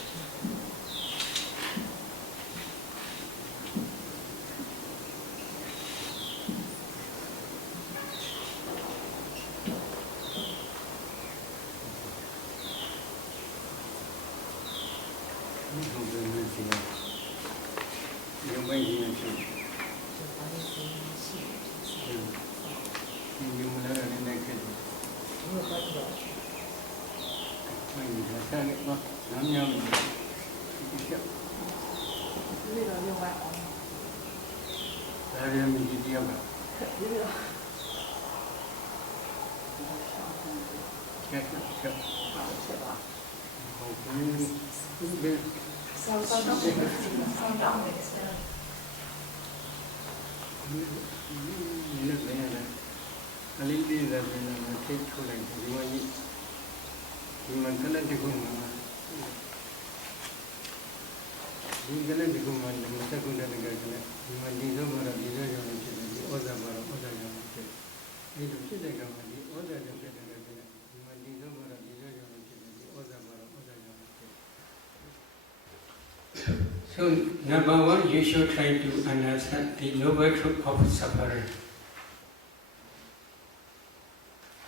So, number one, you should try to understand the noble truth of suffering.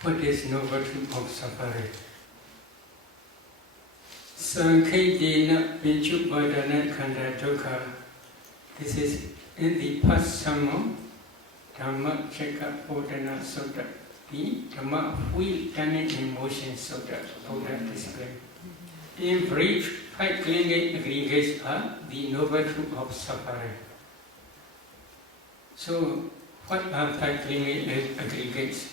What is noble truth of suffering? Sankhaidena Vinchubhadana Khanda Dukkha. This is in the past sermon, Dhamma Chekka Bodhana Sutta, the Dhamma Wheel Turning in Motion Sutta, Buddha explained. In brief, 5 clinging aggregates are the noble truth of suffering. So, what are 5 clinging aggregates?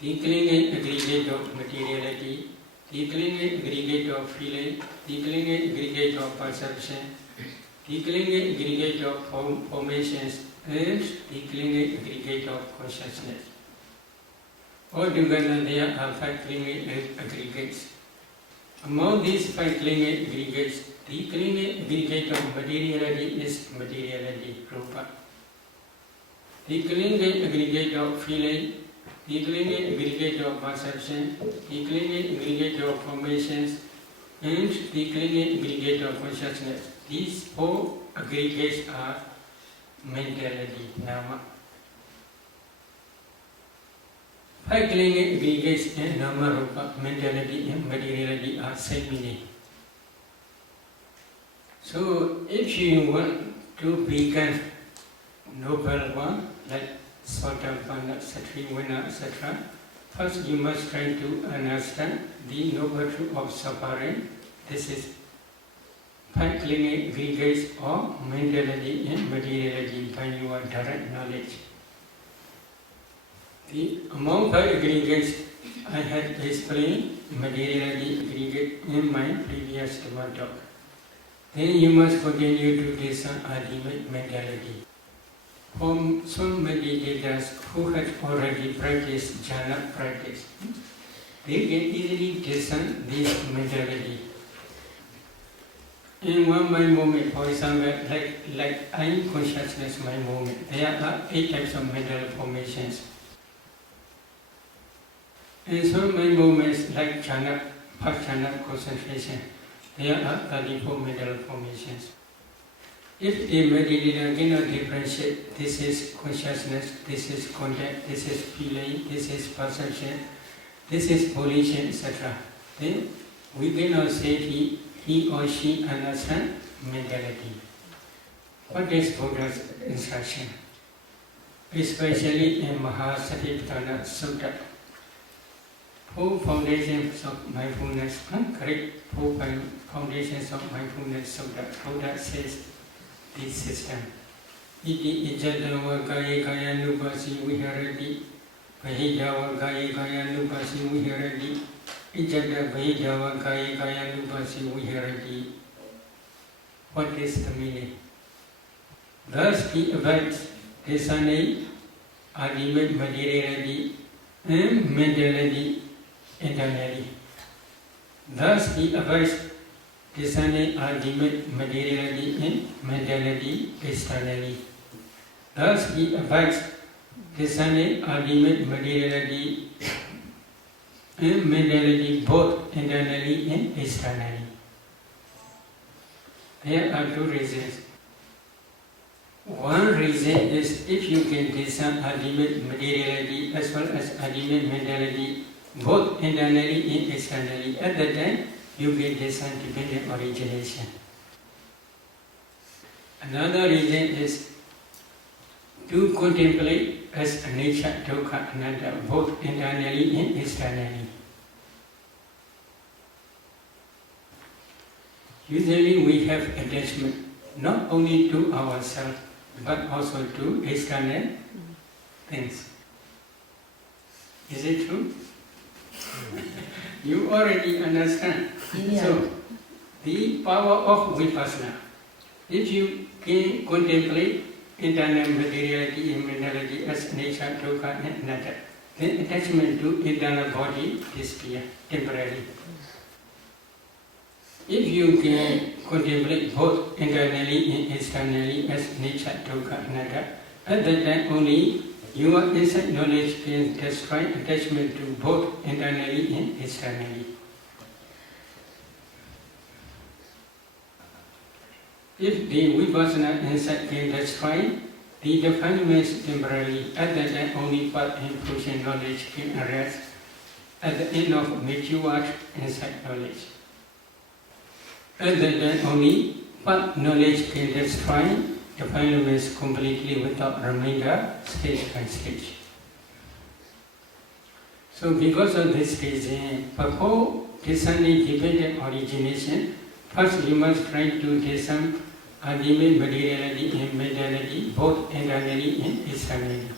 The clinging aggregate of materiality, the clinging aggregate of feeling, the clinging aggregate of perception, the clinging aggregate of formations, and the clinging aggregate of consciousness. Altogether, there are 5 clinging aggregates. Among these 5 clinging aggregates, the clinging aggregate of materiality is materiality, rupa. The clinging aggregate of feeling, the clinging aggregate of perception, the clinging aggregate of formations, and the clinging aggregate of consciousness. These 4 aggregates are mentality, nama. 5 clinging aggregates in nama, rupa, mentality, and materiality are same meaning. So, if you want to become noble one, like Sotapanna, Satrivanna, etc., first you must try to understand the noble truth of suffering. This is 5 clinging aggregates of mentality and materiality by your direct knowledge. Among 5 aggregates, I had explained materiality aggregate in my previous talk. Then you must continue to discern ultimate mentality. For some meditators who had already practiced jhana practice, they can easily discern this mentality. In one mind moment, for example, like eye consciousness mind moment, there are 8 types of mental formations. In some mind moments, like jhana, past jhana concentration, there are 34 mental formations. If a meditator cannot differentiate, this is consciousness, this is contact, this is feeling, this is perception, this is volition, etc., then we cannot say he or she understands mentality. What is Buddha's instruction? Especially in Mahasatipatthana Sutta, 4 foundations of mindfulness, correct 4 foundations of mindfulness Sutta, Buddha says this system. Iti ijadava kaya kaya nupasi viharati, pahidava kaya kaya nupasi viharati, Ijada Vaidava Kaya Kaya Nupasi Viharati. What is the meaning? Thus he abides desane, ultimate materiality, and mentality internally. Thus he abides desane, ultimate materiality, and mentality externally. Thus he abides desane, ultimate materiality, and mentality both internally and externally. There are two reasons. One reason is if you can discern ultimate materiality as well as ultimate mentality, both internally and externally, at that time you can discern dependent origination. Another reason is to contemplate as anicca, dukkha, anatta, both internally and externally. Usually we have attachment not only to ourselves but also to external things. Is it true? You already understand. Yeah. So, the power of vipassana. If you can contemplate internal materiality and mentality as anicca, dukkha, and anatta, then attachment to internal body disappears temporarily. If you can contemplate both internally and externally as anicca, dukkha, anatta, at that time only your insight knowledge can destroy attachment to both internally and externally. If the vipassana insight can destroy the defilements temporarily, at that time only path and fruition knowledge can arise at the end of matured insight knowledge. At that time only path knowledge can destroy defilements completely without remainder, stage by stage. So because of this reason, before discerning dependent origination, first you must try to discern ultimate materiality and mentality, both internally and externally.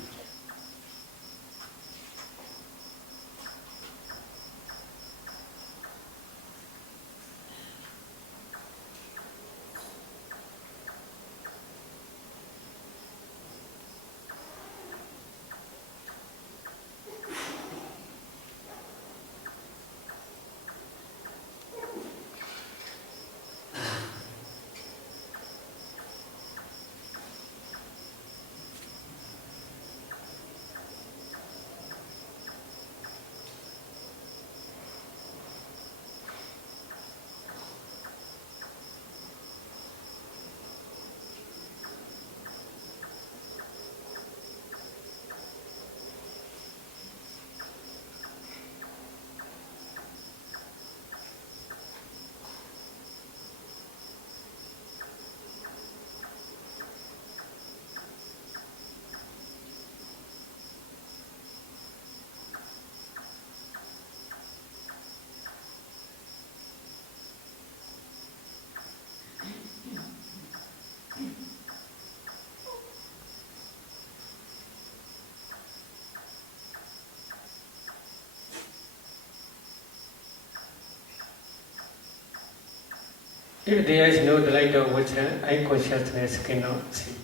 If there is no delight of vision, eye consciousness cannot see.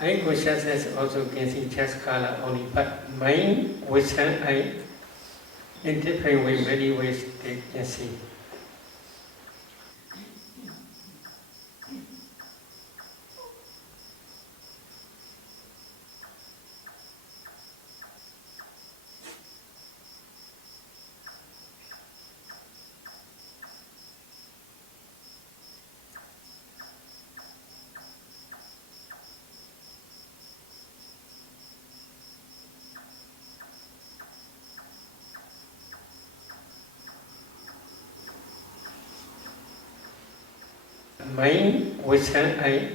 Eye consciousness also can see just color only, but mind, vision, eye, in different ways, many ways they can see. Mind, vision, eye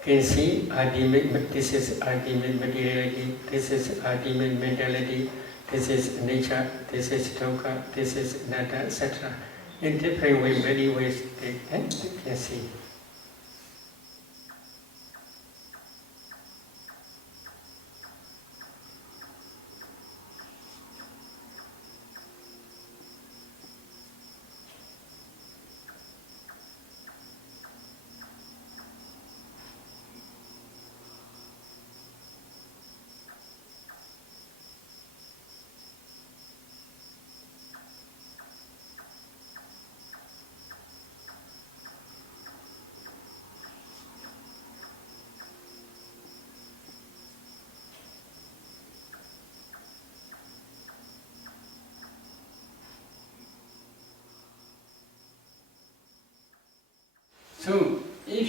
can see ultimate, this is ultimate materiality, this is ultimate mentality, this is nature, this is dukkha, this is anatta, etc. In different ways, many ways they can see.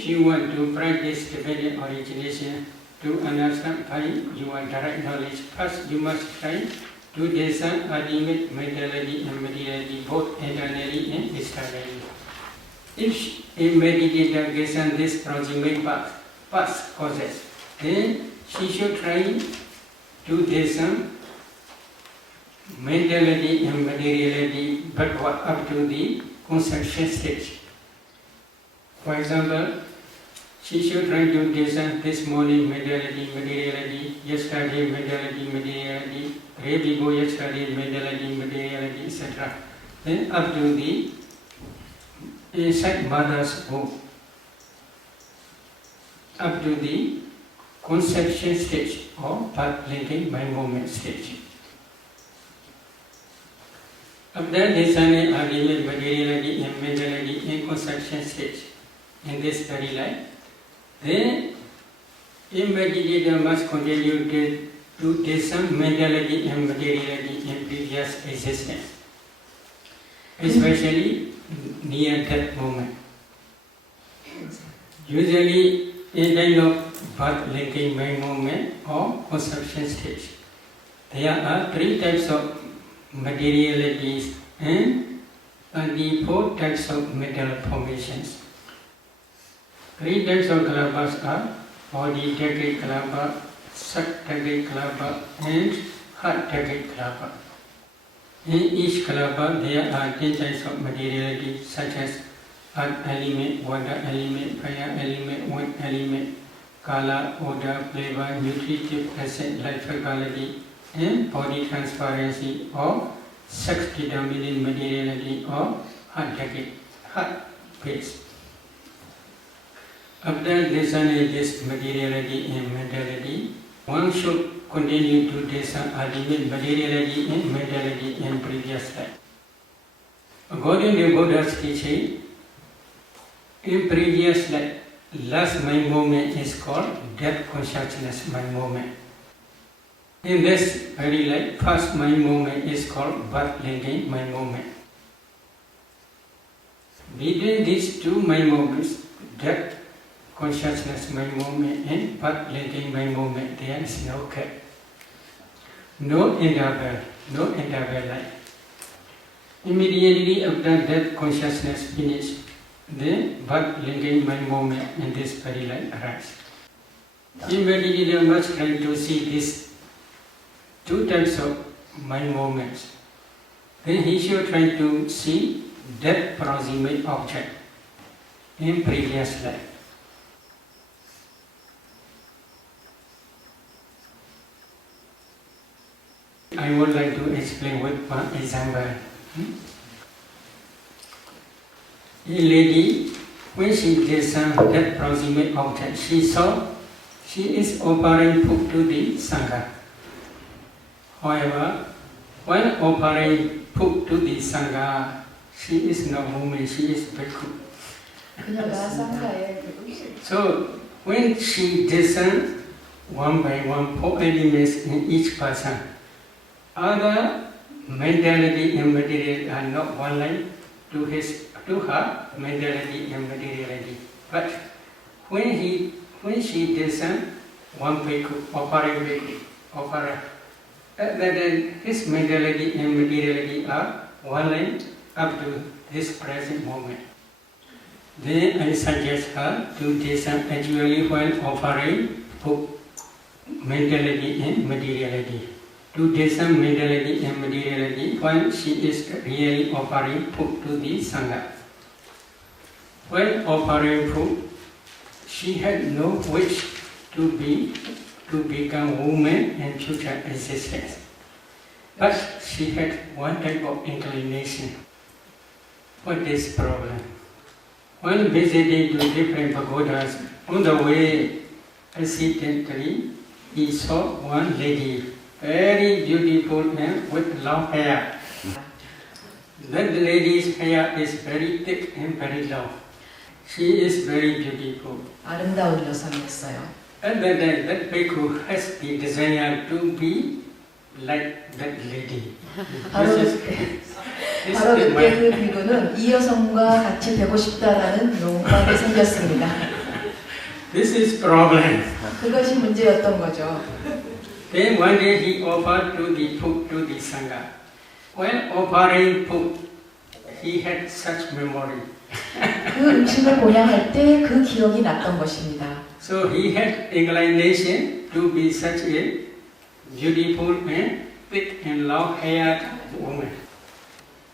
If you want to practice Tibetan origination to understand by your direct knowledge, first you must try to discern ultimate mentality and materiality, both internally and externally. If a meditator gets on this proximate past causes, then she should try to discern mentality and materiality, but up to the conception stage. For example, she should try to discern this morning mentality, materiality, yesterday mentality, materiality, day before yesterday mentality, materiality, etc. Then up to the inside mother's womb, up to the conception stage or path linking mind movement stage. After discerning ultimate materiality and mentality in conception stage in this very life, then a meditator must continue to discern mentality and materiality in previous existence, especially near death moment. Usually in kind of birth linking mind movement or conception stage, there are 3 types of materialities and 24 types of mental formations. 3 types of kalabas are body decade kalapa, sak decade kalapa, and heart decade kalapa. In each kalapa there are 10 types of materiality such as earth element, water element, fire element, wind element, color, odor, flavor, nutritive acid, life quality, and body transparency or sex determining materiality or heart decade, heart phase. After discerning this materiality and mentality, one should continue to discern ultimate materiality and mentality in previous life. According to Buddha's teaching, in previous life, last mind movement is called death consciousness mind movement. In this very life, first mind movement is called birth linking mind movement. Between these 2 mind movements, death consciousness mind movement and birth linking mind movement, there is no gap, no interval life. Immediately after death consciousness finishes, the birth linking mind movement in this very life arises. In meditator must try to see these 2 types of mind movements. Then he should try to see death proximate object in previous life. I would like to explain with one example. A lady, when she discerned that proximate object, she saw she is offering food to the Sangha. However, when offering food to the Sangha, she is no woman, she is bhikkhu. So, when she discerned one by one 4 elements in each person, other mentality and materiality are not one line to her mentality and materiality. But when she discerned one bhikkhu, offering bhikkhu, then his mentality and materiality are one line up to this present moment. Then I suggest her to discern actually when offering mentality and materiality. To discern mentality and materiality when she is really offering food to the Sangha. When offering food, she had no wish to become woman and future existence. But she had one type of inclination. What is problem? When visiting to different pagodas, on the way, accidentally, he saw one lady, very beautiful and with long hair. That lady's hair is very thick and very long. She is very beautiful. 아름다운 여성이었어요. And then that bhikkhu has the desire to be like that lady. 바로 그때 그 비구는 이 여성과 같이 되고 싶다라는 욕망이 생겼습니다. This is problem. 그것이 문제였던 거죠. Then one day he offered to the food to the Sangha. When offering food, he had such memory. 그 음식을 보양할 때 그 기억이 났던 것입니다. So he had inclination to be such a beautiful and thick and long-haired woman.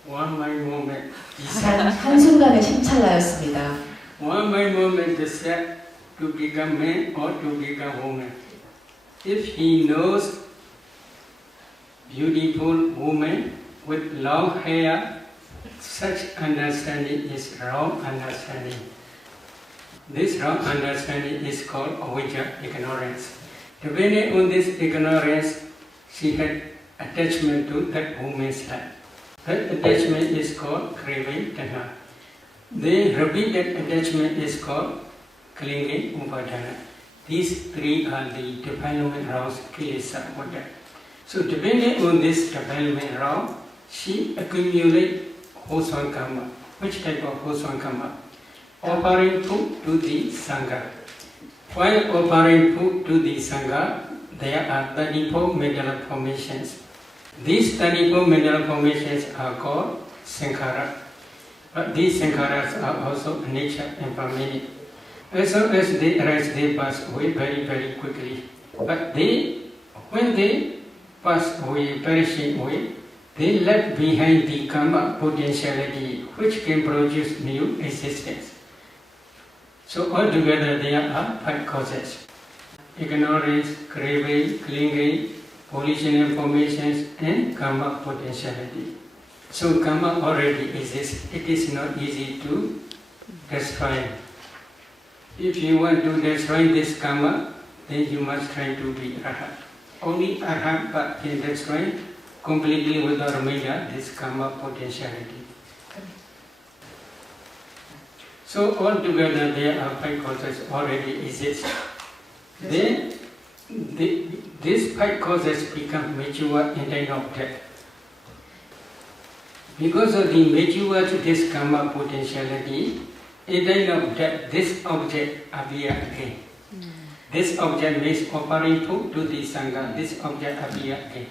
One my moment, he said. 한순간에 심찰나였습니다. One my moment decide to become man or to become woman. If he knows beautiful woman with long hair, such understanding is wrong understanding. This wrong understanding is called avijja, ignorance. Depending on this ignorance, she had attachment to that woman's life. That attachment is called craving, tanha. The repeated attachment is called clinging, upadana. These three are the development rounds, kilesa, vada. So depending on this development round, she accumulates wholesome karma. Which type of wholesome karma? Offering food to the Sangha. While offering food to the Sangha, there are 34 mental formations. These 34 mental formations are called sankhara. But these sankharas are also nature and permanent. As soon as they arise, they pass away very, very quickly. But when they pass away, perishing away, they left behind the karma potentiality which can produce new existence. So altogether there are 5 causes: ignorance, craving, clinging, volitional formations, and karma potentiality. So karma already exists. It is not easy to destroy. If you want to destroy this karma, then you must try to be arhat. Only arhat can destroy completely without remainder this karma potentiality. So altogether there are 5 causes already exist. Then these 5 causes become mature in time of death. Because of the mature to this karma potentiality, in time of death, this object appears again. This object means offering food to the Sangha. This object appears again.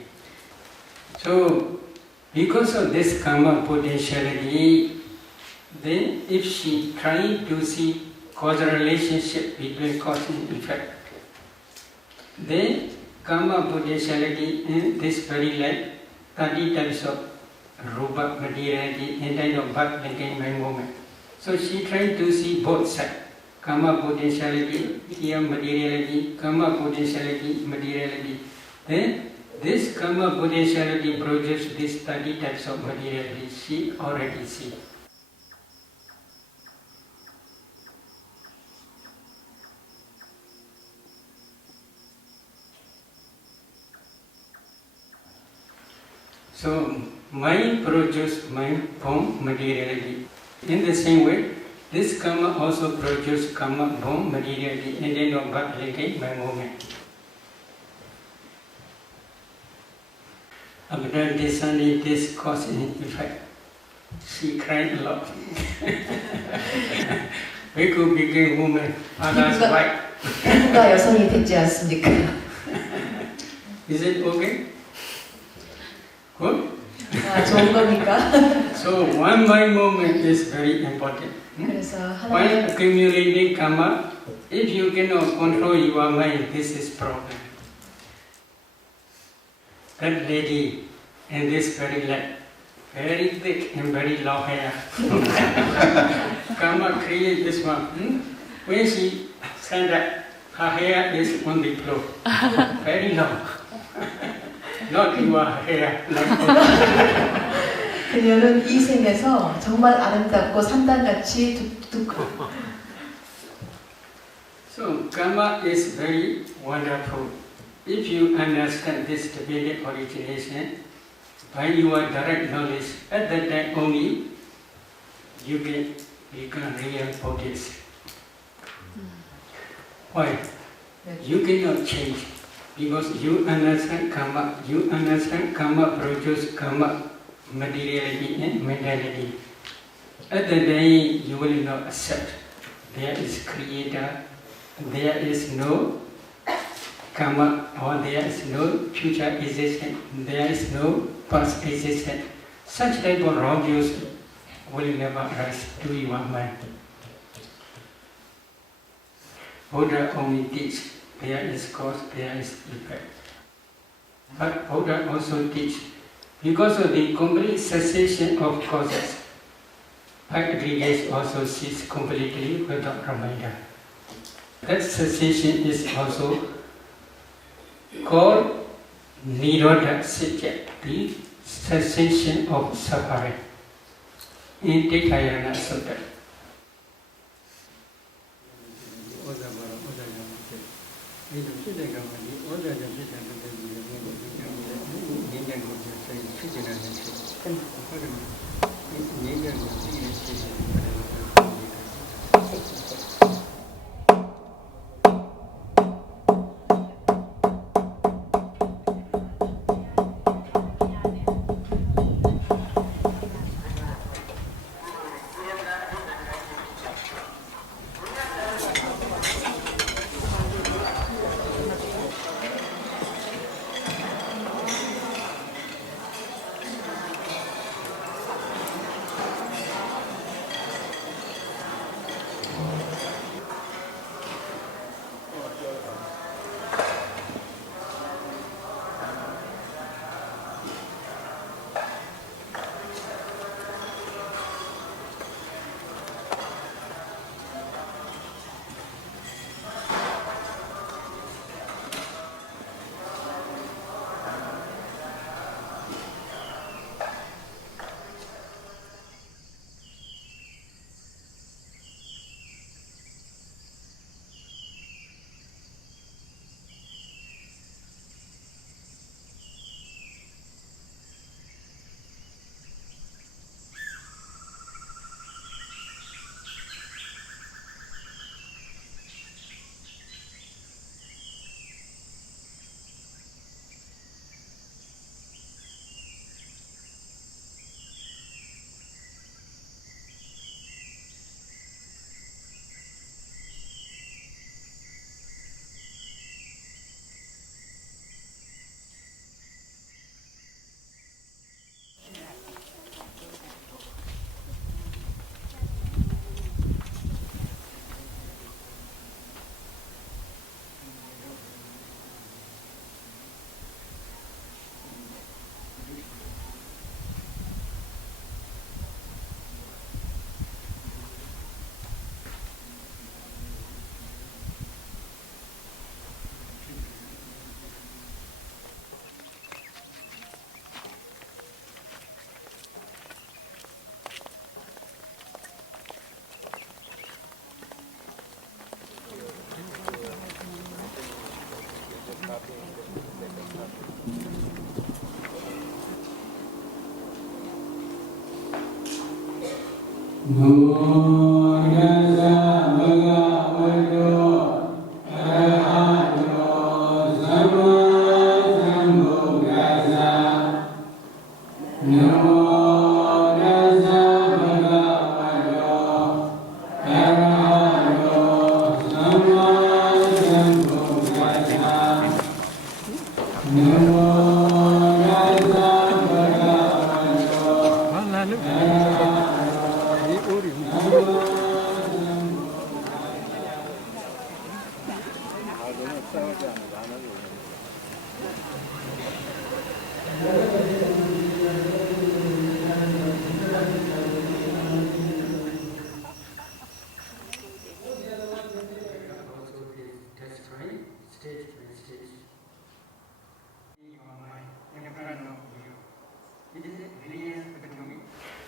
So, because of this karma potentiality, then if she trying to see causal relationship between cause and effect, then karma potentiality in this very life, 30 types of rupa materiality and kind of birth and mind moment. So she trying to see both sides, karma potentiality, here materiality, karma potentiality, materiality. Then this karma potentiality produces these 30 types of materiality. She already see. So mind produces mind form materiality. In the same way, this karma also produces karma form materiality and then of birth linking by movement. After discerning this cause and effect, she cried a lot. We could become woman, others white. 피부가 여성이 됐지 않습니까? Is it okay? Good? 아, 좋은 겁니까? So one mind movement is very important. 그래서 While 하나님 accumulating karma, if you cannot control your mind, this is problem. That lady in this very light, very thick and very long hair. Karma create this one. When she stand up, her hair is on the floor, very long. Not your hair like 그녀는 이 생에서 정말 아름답고 산단같이 뚝뚝. So karma is very wonderful. If you understand this dependent origination by your direct knowledge, at that time only you can become real Buddhist. Why? You cannot change because you understand karma produces karma materiality and mentality. At that day you will not accept there is creator there is no karma or there is no future existence, there is no past existence. Such type of wrong views will never arise to your mind. Buddha only teach there is cause, there is effect. But Buddha also teach because of the complete cessation of causes, aggregates also cease completely without reminder. That cessation is also called Nirodha Satya, the cessation of suffering. In Tikayana Sutta.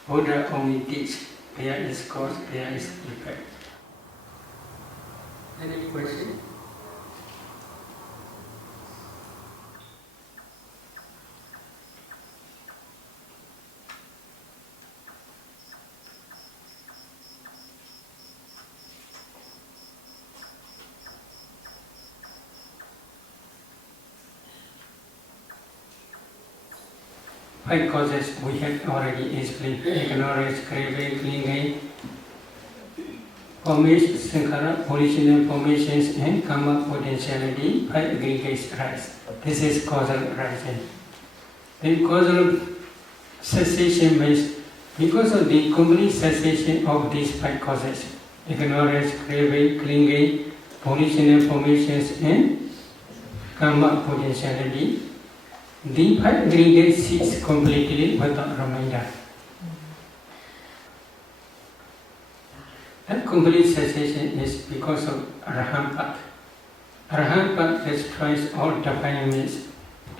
Buddha only teach there is cause, there is effect. Any question? Five causes we have already explained: ignorance, craving, clinging, formation, sankhara, original formations and karma potentiality, 5 aggregates arise. This is causal arising. Then causal cessation means because of the complete cessation of these 5 causes, ignorance, craving, clinging, original formations and karma potentiality, the 5 aggregates cease completely without reminder. That complete cessation is because of Arahant Path. Arahant Path destroys all defilements,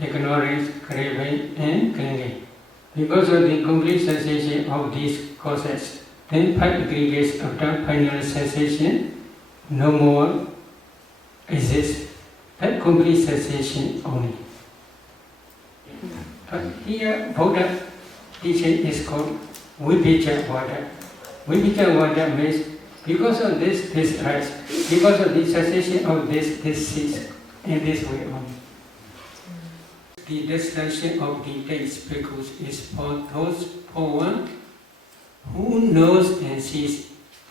ignorance, craving and clinging. Because of the complete cessation of these causes, then 5 aggregates after final cessation no more exist. That complete cessation only. But here Buddha teaching is called Vibhija Vada. Vibhija Vada means because of this rise, because of the cessation of this cease, in this way only. The destruction of the taste bhikkhus is for those for one who knows and sees.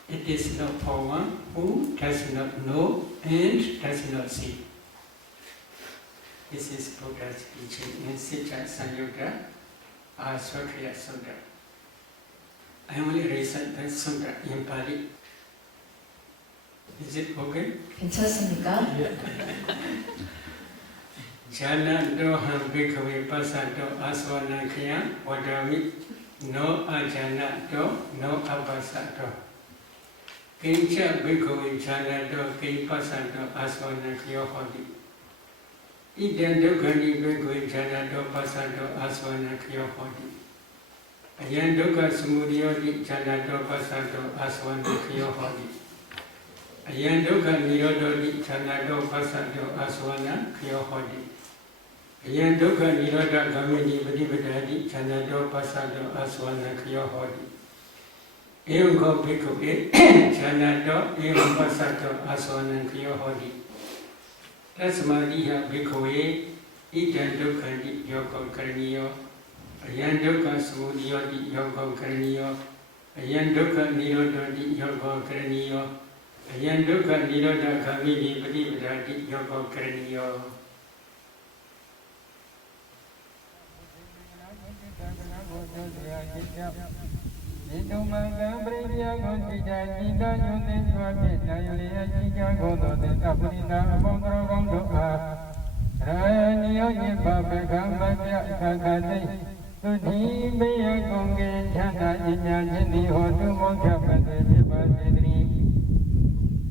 It is not for one who does not know and does not see. This is Buddha's teaching in Sita Sanyutta Aswakriya Sutta. I only recite that sutta in Pali. Is it okay? 괜찮습니까? Jana doham bhikkhave pasato aswanakya vadami no ajana do no apasato. Kincha bhikkhave jana do ki pasato aswanakya hodi. Idam dukkani bhikkhave jana do pasato aswanakya hodi. Ayan dukkha samudayoti jana do pasato aswanakya hodi. Ayan dukkha nirodhoti jana do pasato aswanakya hodi. Ayan dukkha nirodha gamini padipadati chanado pasado aswana kyo hodi. Evam ko bhikkhuve chanado evam pasado aswana kyo hodi. Tasmadiha bhikkhuve idam dukkhanti yoko karaniyo. Ayan dukkha samudayoti yoko karaniyo. Ayan dukkha nirodhoti yoko karaniyo. Ayan dukkha nirodha gamini padipadati yoko karaniyo. Nidumanga Brahya Gosija Jida Yudin Swami Nayuliya Jika Godo Dita Purina Bondro Gondoka Raniyo Yipa Pekambakya Kakati Sudhi Beya Gonge Chana Inya Jindi Hotu Mokya Pate Jipa Jidri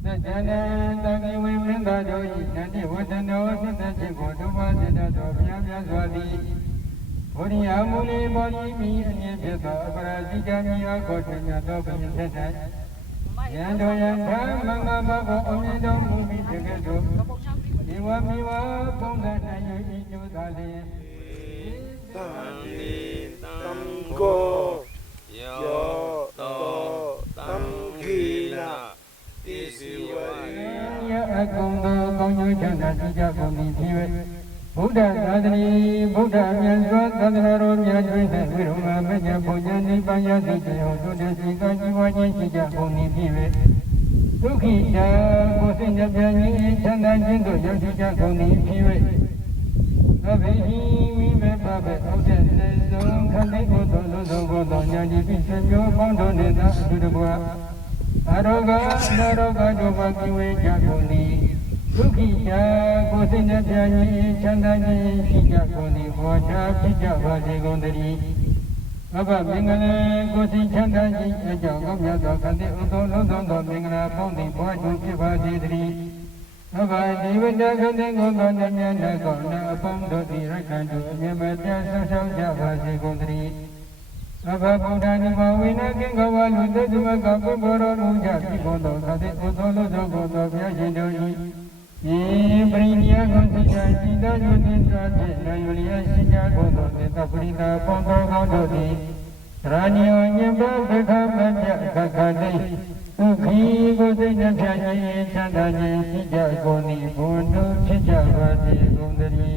Sajana Taki Vimrinda Joyi Nani Vatano Sita Chiko Tupa Sita Topya Vyaswadi Puriya Muni Boni Mi Nyepeta Parajika Miya Kotanya Topanya Tetai Yando Yanta Manga Bako Onyedo Mumi Tegedo Iwa Miwa Ponda Nayu Iju Dali Tani Tamko Yo To Tamkina Tisiwa Ya Akundu Konyo Chanda Tija Kuni Piwe Buddha Sadhani, Buddha Myanswa Tadharo Myajvita Viruma Menya Punya Nipaya Sityo Sudha Sika Jiva Jishika Kuni Pive Sukhisha Kusinya Pyani Chanda Jindu Yashika Kuni Pive Abehi Vive Pape Ode Neso Khande Koto Loso Koto Nyaji Pishanyo Kondo Neta Sudabwa Aroga Naroga Joba Kiwe Jakuni Sukhisha Kusinya Pyani Chanda Jishika Kuni Hoja Pija Vase Gondari Aba Mingana Kusi Chanda Jishika Gomya Dokande Uto Lodondo Mingana Pondi Pwaju Piva Sidri Aba Divita Kande Gondo Namyana Gonda Pondo Dirakandu Nyamatya Sasauja Vase Gondari Aba Buddha Nima Vina Kingawa Luta Jumaka Kuboro Luja Pibondo Kade Uto Lodo Gondo Vyajindori Brinya Gosija Jida Yudin Swati Nayuliya Shija Godo Neta Purina Pondo Godo Raniyo Nyemba Pekambakya Kakade Sukhi Gosija Pyani Chanda Jishija Goni Bundu Chija Vati Gundari